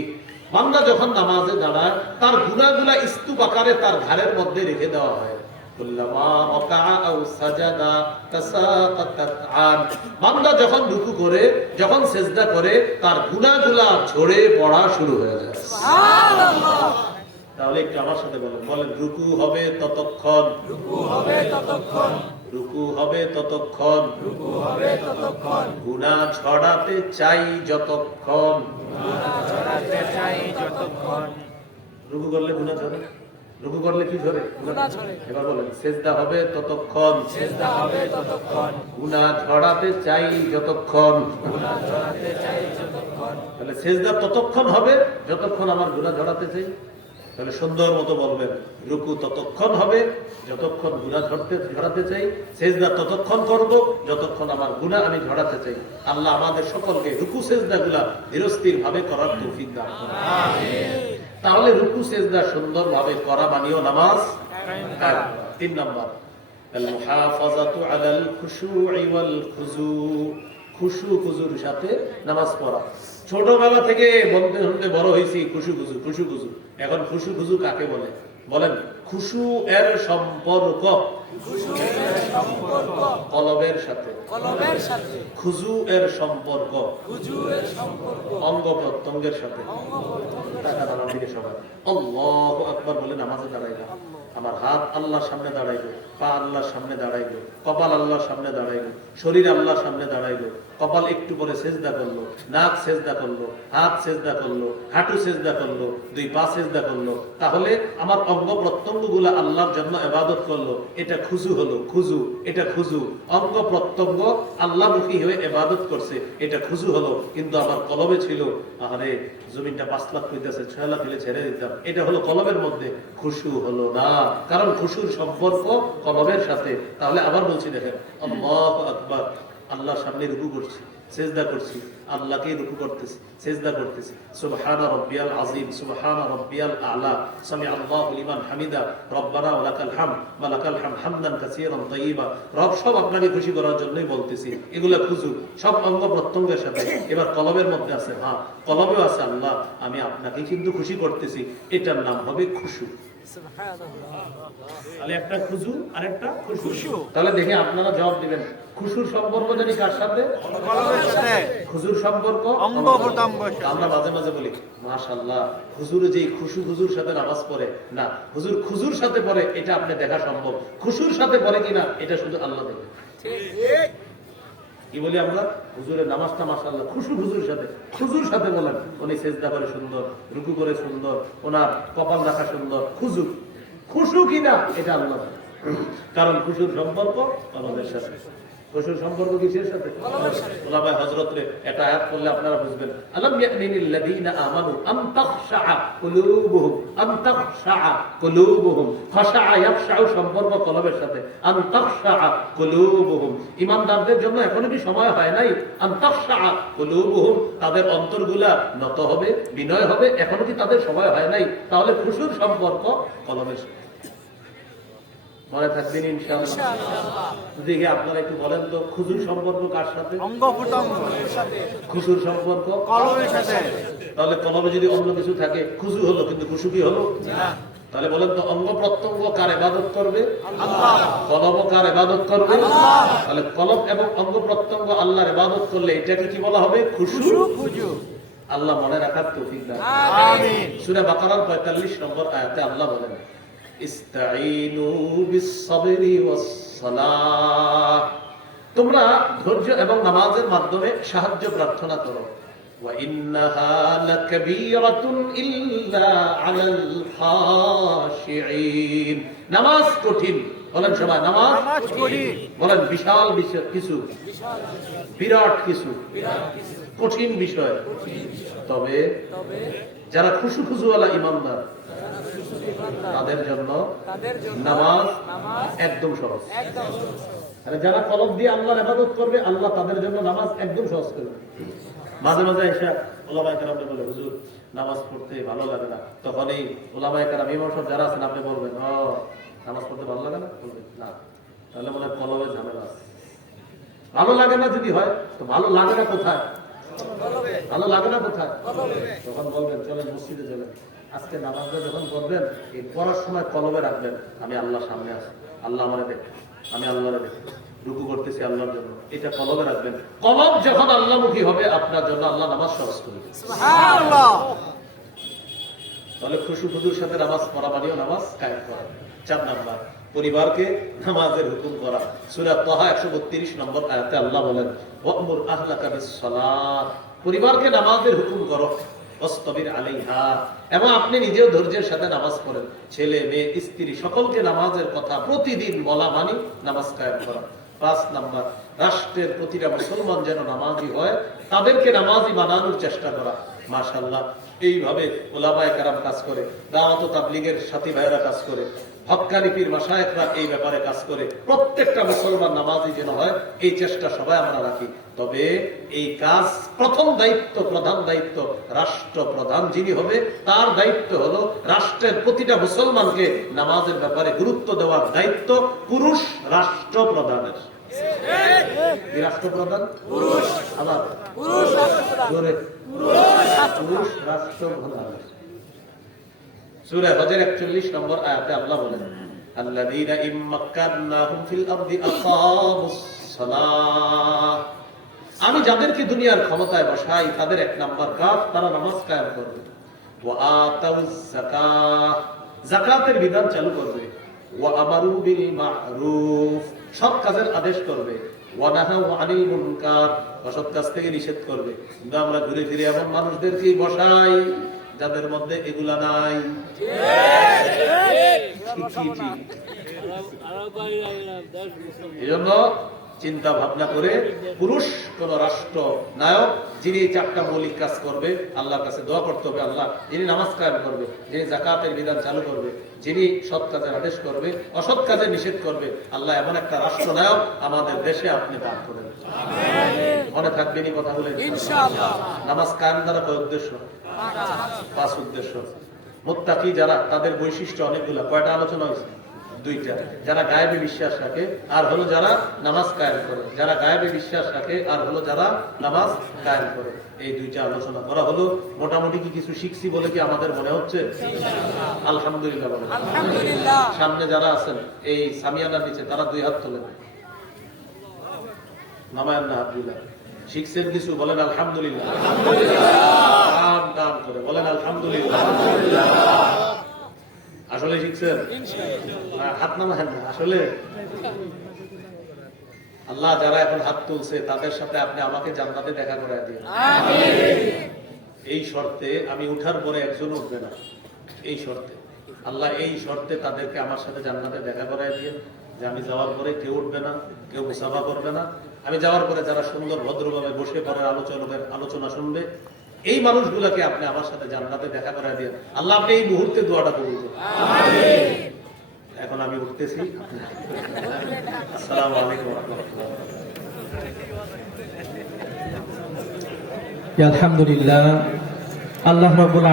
বান্দা যখন নামাজে দাঁড়ায় তার গুনাহগুলা স্তূপ আকারে তার ঘাড়ের মধ্যে রেখে দেওয়া হয়। কুল্লামা রাকাআ আও সাজাদা তাসাকাতাত আন, বান্দা যখন রুকু করে, যখন সিজদা করে, তার গুনাহগুলা ঝরে পড়া শুরু হয়ে যায়। সুবহানাল্লাহ। তাহলে একটু আমার সাথে বলেন, বলেন রুকু হবে ততক্ষণ, রুকু হবে ততক্ষণ, রুকু হবে ততক্ষণ, রুকু হবে ততক্ষণ, গুনাহ ঝরাতে চাই যতক্ষণ। ছড়াতে চাই যতক্ষণ। রুকু করলে গুনাহ ঝরে, রুকু করলে কি ঝরে? গুনাহ ঝরে। এবার বলেন সিজদা হবে ততক্ষণ, সিজদা হবে ততক্ষণ, গুনাহ ঝরাতে চাই যতক্ষণ। গুনাহ ছড়াতে চাই যতক্ষণ। তাহলে সিজদা ততক্ষণ হবে যতক্ষণ আমার গুনাহ ঝরাতে চাই। তাহলে সুন্দর মতো বলবেন, রুকু ততক্ষণ হবে যতক্ষণ গুনাহ ঝরাতে চাই, সিজদা ততক্ষণ করব যতক্ষণ আমার গুনাহ আমি ঝরাতে চাই। আল্লাহ আমাদের সকলকে রুকু সিজদাগুলা ধীরস্থির ভাবে করার তৌফিক দান করুন। তাহলে রুকু সিজদা সুন্দরভাবে করা মানিও নামাজ কায়েম। 3 নাম্বার, আল মুহাফাজাতু আলাল খুশুই ওয়াল খুজু, খুশু খুজুর সাথে নামাজ পড়া। ছোটবেলা থেকে বলতে শুনতে বড় হয়েছি খুশু খুজু, খুশু খুজু। এখন খুশু খুজু কাকে বলে? বলেন, খুশু এর সম্পর্ক কলবের সাথে, কলবের সাথে, খুজু এর সম্পর্ক হুজুরের সম্পর্ক অঙ্গ প্রত্যঙ্গের সাথে। তাকান আমার দিকে সবাই, আল্লাহু আকবার বলে নামাজে দাঁড়াইলাম, আমার হাত আল্লাহর সামনে দাঁড়াইবে, পা আল্লাহর সামনে দাঁড়াইলো, কপাল আল্লাহর সামনে দাঁড়াইলো, শরীর আল্লাহর সামনে দাঁড়াইলো, কপাল একটু পরে সেজদা করলো, নাক সেজদা করলো, হাত সেজদা করলো, হাঁটু সেজদা করলো, দুই পা সেজদা করলো, তাহলে আমার অঙ্গ প্রত্যঙ্গ গুলা আল্লাহর জন্য ইবাদত করলো। এটা খুজু হলো, খুজু, এটা খুজু। অঙ্গ প্রত্যঙ্গ আল্লাহমুখী হয়ে ইবাদত করছে, এটা খুজু হলো। কিন্তু আমার কলবে ছিল, আরে জমিনটা 5 লাখ হইতেছে, 6 লাখ হলে ছেড়ে দিতাম, এটা হলো কলবের মধ্যে, খুশু হলো না। কারণ খুশুর সম্পর্ক কলবের সাথে। তাহলে আবার বলছি, দেখেন, আল্লাহু আকবার, আল্লাহর সামনে রুকু করছি, সেজদা করছি, আল্লাহকে রুকু করতেছি, সেজদা করতেছি, সুবহান রাব্বিয়াল আযীম, সুবহান রাব্বিয়াল আ'লা, সামি আল্লাহু লিমান হামিদা, রব্বানা ওয়া লাকাল হামদ ওয়া লাকাল হামদ হামদান কাসীরান তাইয়্যিবা। রব সব আপনাকে খুশি করার জন্যই বলতেছি। এগুলা খুশু, সব অঙ্গ প্রত্যঙ্গের সাথে। এবার কলবের মধ্যে আছে, হ্যাঁ কলবেও আছে, আল্লাহ আমি আপনাকে কিন্তু খুশি করতেছি, এটার নাম হবে খুশু। তাহলে একটা খুশু আর একটা খুশু। তাহলে দেখে আপনারা জবাব দিবেন, খুশুর সম্পর্ক জানি কার সাথে? কলবের সাথে। খুশুর সম্পর্ক অঙ্গ প্রত্যঙ্গের সাথে। আমরা মাঝে মাঝে বলি, মাশাআল্লাহ হুজুর যে খুশু হুজুর সাথে নামাজ পড়ে না, হুজুর খুজুর সাথে পড়ে, এটা আপনি দেখা সম্ভব। খুশুর সাথে পড়ে কিনা এটা শুধু আল্লাহ দেখে। কি বলি আমরা? হুজুরের নামাজটা মাশাআল্লাহ খুশু হুজুর সাথে, খুজুর সাথে বলেন, উনি সেজদা করে সুন্দর, রুকু করে সুন্দর, ওনার কপাল রাখা সুন্দর, খুজু। খুশু কিনা এটা আল্লাহ জানে। কারণ খুশুর সম্পর্ক আমাদের সাথে। খুশুর সম্পর্ক কিসের সাথে? ওলামায়ে হযরত রে একটা আয়াত পড়লে আপনারা বুঝবেন, আলাম ইয়ানিল লাযীনা আমানু আন তাখশা কুলুবুহুম, আন তাখশা কুলুবুহুম, খাশা ইয়াখশা সম্পর্ক কলবের সাথে, আন তাখশা কুলুবুহুম। ঈমানদারদের জন্য এখনো কি সময় হয় নাই? আন তাখশা কুলুবুহুম, তাদের অন্তরগুলা নত হবে, বিনয় হবে, এখনো কি তাদের সময় হয় নাই? তাহলে খুশুর সম্পর্ক কলবের সাথে। মনে থাকবেন ইনশাআল্লাহ। দেখি আপনারা একটু বলেন তো, খুশুর সম্পর্ক কার সাথে? অঙ্গ প্রত্যঙ্গের সাথে। খুশুর সম্পর্ক কলবের সাথে। তাহলে কলবে যদি অন্য কিছু থাকে, খুশু হলো, কিন্তু খুশু কি হলো না। তাহলে বলেন তো, অঙ্গ প্রত্যঙ্গ কার ইবাদত করবে? আল্লাহ। কলব কার ইবাদত করবে? আল্লাহ। তাহলে কলব এবং অঙ্গ প্রত্যঙ্গ আল্লাহর ইবাদত করলে এটাকে কি বলা হবে? খুশু। খুশু। আল্লাহ মনে রাখার তৌফিক দান। আমিন। সূরা বাকারার 45 নম্বর আয়াতে আল্লাহ বলেন, ইস্তাঈনু বিস-সাবরি ওয়াস-সালাহ, তোমরা ধৈর্য এবং নামাজের মাধ্যমে সাহায্য প্রার্থনা করো। ওয়া ইন্নাহা লাকাবীরাতুন ইল্লা আলাল খাশিঈন, নামাজ কঠিন। বলেন সবাই, নামাজ কঠিন। বলেন বিশাল বিষয়, কিছু বিরাট কিছু, কঠিন বিষয়। তবে যারা খুশু খুশুওয়ালা ইমানদার, তাদের জন্য নামাজ একদম সহজ। আর যারা কলব দিয়ে আল্লাহর ইবাদত করবে, আল্লাহ তাদের জন্য নামাজ একদম সহজ করবে। মাঝে মাঝে এসে ওলামায়ে কেরাম বলে, হুজুর নামাজ পড়তে ভালো লাগে না, তখন এই ওলামায়ে কেরাম ইমাম সাহেব যারা আছেন, আপনি বলবেন, ও নামাজ পড়তে ভালো লাগে না, বলবেন না, তাহলে মনে হয় কলবে ঝামেলা আছে। ভালো লাগে না যদি হয়, তো ভালো লাগে না কোথায়? ভালো লাগে না কোথায়? তখন বলবেন, চলেন মসজিদে চলেন, আজকে নামাজটা যখন করবেন, এই পড়ার সময় কলবে রাখবেন, আমি আল্লাহর সামনে আছি, আল্লাহ আমারে দেখে, আমি আল্লাহরে দেখে রুকু করতেছি আল্লাহর জন্য, এটা কলবে রাখবেন। কলব যখন আল্লাহমুখী হবে আপনার জন্য, আল্লাহ নামাজ সহজ করবে। সুবহানাল্লাহ। তাহলে খুশু খুশুর সাথে নামাজ পড়া মানেও নামাজ কায়েম করা। 4 নাম্বার, পরিবারকে নামাজের হুকুম করা। সূরা তাহা 132 নম্বর আয়াতে আল্লাহ বলেন, ওয়া'মুর আহলাকা বিস-সালাত, পরিবারকে নামাজের হুকুম করো, ওয়াসতাবির আলাইহা, এবং আপনি নিজেও ধৈর্যের সাথে নামাজ পড়েন। ছেলে মেয়ে স্ত্রী সকলকে নামাজের কথা প্রতিদিন বলা মানে নামাজ কায়েম করা। 5 নাম্বার, রাষ্ট্রের প্রতিটা মুসলমান যেন নামাজি হয়, তাদেরকে নামাজি বানানোর চেষ্টা করা। মাশাআল্লাহ, এইভাবে ওলামায়ে কেরাম কাজ করে, দাওয়াত ও তাবলীগের সাথী ভাইরা কাজ করে, হক্কানি পীর মাশায়েখরা এই ব্যাপারে কাজ করে। প্রত্যেকটা মুসলমান নামাজি যেন হয়, এই চেষ্টা সবাই আমরা রাখি। তবে এই কাজ প্রথম দায়িত্ব, প্রধান দায়িত্ব রাষ্ট্রপ্রধান যিনি হবে, তার দায়িত্ব হলো রাষ্ট্রের প্রতিটা মুসলমানকে নামাজের ব্যাপারে গুরুত্ব দেওয়ার দায়িত্ব পুরুষ রাষ্ট্রপ্রধানের। এই রাষ্ট্রপ্রধান পুরুষ, আবার পুরুষ রাষ্ট্রপ্রধান, পুরুষ রাষ্ট্রপ্রধানের। সূরা হজের 41 নম্বর আয়াতে আল্লাহ বলেন, আল্লাযীনা ইম্মাক্কান্নাহুম ফিল আরদি আকামুস সালাহ, আমি যাদেরকে দুনিয়ার ক্ষমতায় বসাই, তাদের 1 নাম্বার কাজ, তারা নামাজ কায়েম করবে। ওয়া আতাউজ যাকাত, যাকাতের বিধান চালু করবে। ওয়া আমারু বিল মা'রুফ, সৎ কাজের আদেশ করবে, ওয়া নাহাউ আনিল মুনকার, অসৎ কাজ থেকে নিষেধ করবে। কিন্তু আমরা ঘুরে ফিরে এমন মানুষদেরকেই বসাই যাদের মধ্যে এগুলা নাই। এজন্য চিন্তা ভাবনা করে পুরুষ কোন রাষ্ট্র নায়ক যিনি এই চারটা মৌলিক কাজ করবে, আল্লাহর কাছে দোয়া করতে হবে, আল্লাহ যিনি নামাজ কায়েম করবে, যিনি যাকাতের বিধান চালু করবে, যিনি সৎ কাজের আদেশ করবে, অসৎ কাজে নিষেধ করবে, আল্লাহ এমন একটা রাষ্ট্র নায়ক আমাদের দেশে আপনি দান করেন। মনে থাকবেন এই কথা বলে। ইনশাআল্লাহ। নামাজ কায়েম দ্বারা কয় উদ্দেশ্য? 5 উদ্দেশ্য। মুত্তাকি যারা, তাদের বৈশিষ্ট্য অনেকগুলো। কয়টা আলোচনা হয়েছে? 2টা। যারা গায়েবে বিশ্বাস রাখে, আর হলো যারা নামাজ কায়েম করে। যারা গায়েবে বিশ্বাস রাখে, আর হলো যারা নামাজ কায়েম করে। এই 2টা আলোচনা করা হলো। মোটামুটি কি কিছু শিখছি বলে কি আমাদের মনে হচ্ছে? আলহামদুলিল্লাহ বলেন। আলহামদুলিল্লাহ। সামনে যারা আছেন এই সামিয়ানার নিচে, তারা 2 হাত তোলেন, নামায়েন না হাতগুলা। শিখছেন কিছু? বলেন আলহামদুলিল্লাহ। কাম কাম করে বলেন আলহামদুলিল্লাহ। আসলে শিখছেন? হাত নামায়েন না। আসলে আল্লাহ যারা এখন হাত তুলছে তাদের সাথে আপনি আমাকে জান্নাতে দেখা করায় দিন। এই শর্তে, আমি উঠার পরে একজন উঠবে না, এই শর্তে। আল্লাহ এই শর্তে তাদেরকে আমার সাথে জান্নাতে দেখা করায় দিয়ে, যে আমি যাওয়ার পরে কেউ উঠবে না, কেউ মুসাফা করবে না। আমি যাওয়ার পরে যারা সুন্দর ভদ্রভাবে বসে পরে আলোচনা শুনবে, এই মানুষগুলোকে আপনি আমার সাথে জান্নাতে দেখা করায় দিয়ে আল্লাহ আপনি এই মুহূর্তে দোয়াটা কবুল করুন। এখন আমি উঠতেছি। আসসালামু আলাইকুম ওয়া রাহমাতুল্লাহ। আলহামদুলিল্লাহ। আল্লাহ রাব্বুল